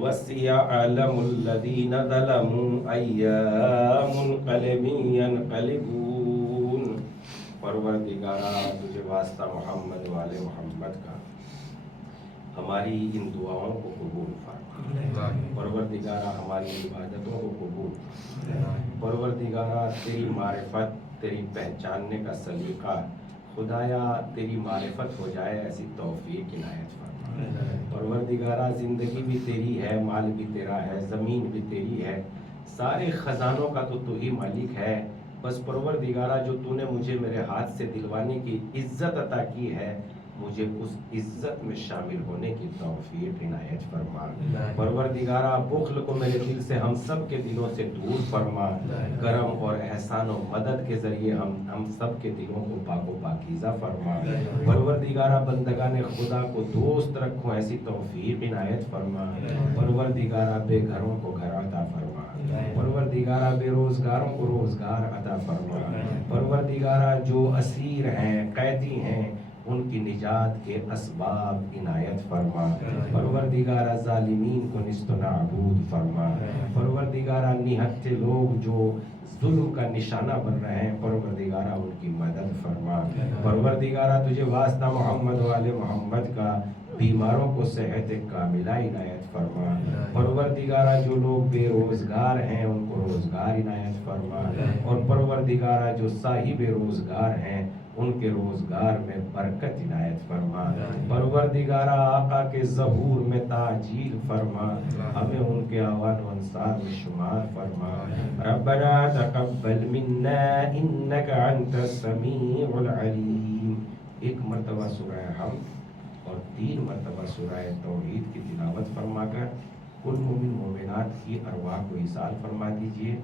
وَسَيَعْلَمُ الَّذِينَ ظَلَمُوا أَيَّ مُنْقَلِبٍ يَنْقَلِبُونَ۔ پروردگارہ تجھے واسطہ محمد والے محمد کا ہماری ان دعاؤں کو قبول فرما، پروردگارہ ہماری عبادتوں کو قبول فرما، پروردگارہ تیری معرفت تیری پہچاننے کا سلیقہ خدایا تیری معرفت ہو جائے ایسی توفیق عنایت فرما۔ پروردگارہ زندگی بھی تیری ہے، مال بھی تیرا ہے، زمین بھی تیری ہے، سارے خزانوں کا تو ہی مالک ہے، بس پروردگارہ جو تو نے مجھے میرے ہاتھ سے دلوانے کی عزت عطا کی ہے مجھے اس عزت میں شامل ہونے کی توفیق عنایت فرما۔ پروردگارہ بخل کو میرے دل سے ہم سب کے دلوں سے دور فرما، کرم اور احسان و مدد کے ذریعے ہم سب کے دلوں کو پاک و پاکیزہ فرما۔ پروردگارہ بندگان خدا کو دوست رکھو ایسی توفیق عنایت فرما۔ پروردگارہ بے گھروں کو گھر عطا فرما، پروردگارہ بے روزگاروں کو روزگار عطا فرما۔ پروردگارہ جو اسیر ہیں قیدی ہیں ان کی نجات کے اسباب عنایت فرما۔ پروردگارہ ظالمین کو نیست و نابود فرما۔ پروردگارہ نہتے لوگ جو ظلم کا نشانہ بن رہے ہیں پروردگارہ ان کی مدد فرما۔ پروردگارہ تجھے واسطہ محمد والے محمد کا بیماروں کو صحت کاملہ عنایت فرما۔ پروردگارہ جو لوگ بے روزگار ہیں ان کو روزگار عنایت فرما، اور پروردگارہ جو صاحب روزگار ہیں ان کے روزگار میں برکت عنایت فرما۔ پروردگارہ آقا کے ظہور میں تعجیل فرما، ہمیں ان کے اعوان و انصار میں شمار فرما۔ ربنا تقبل منا انک انت السمیع العلیم۔ ایک مرتبہ سورہ حمد اور 3 مرتبہ سورہ توحید کی تلاوت فرما کر ان مومن مومنات کی ارواح کو ایصال فرما دیجیے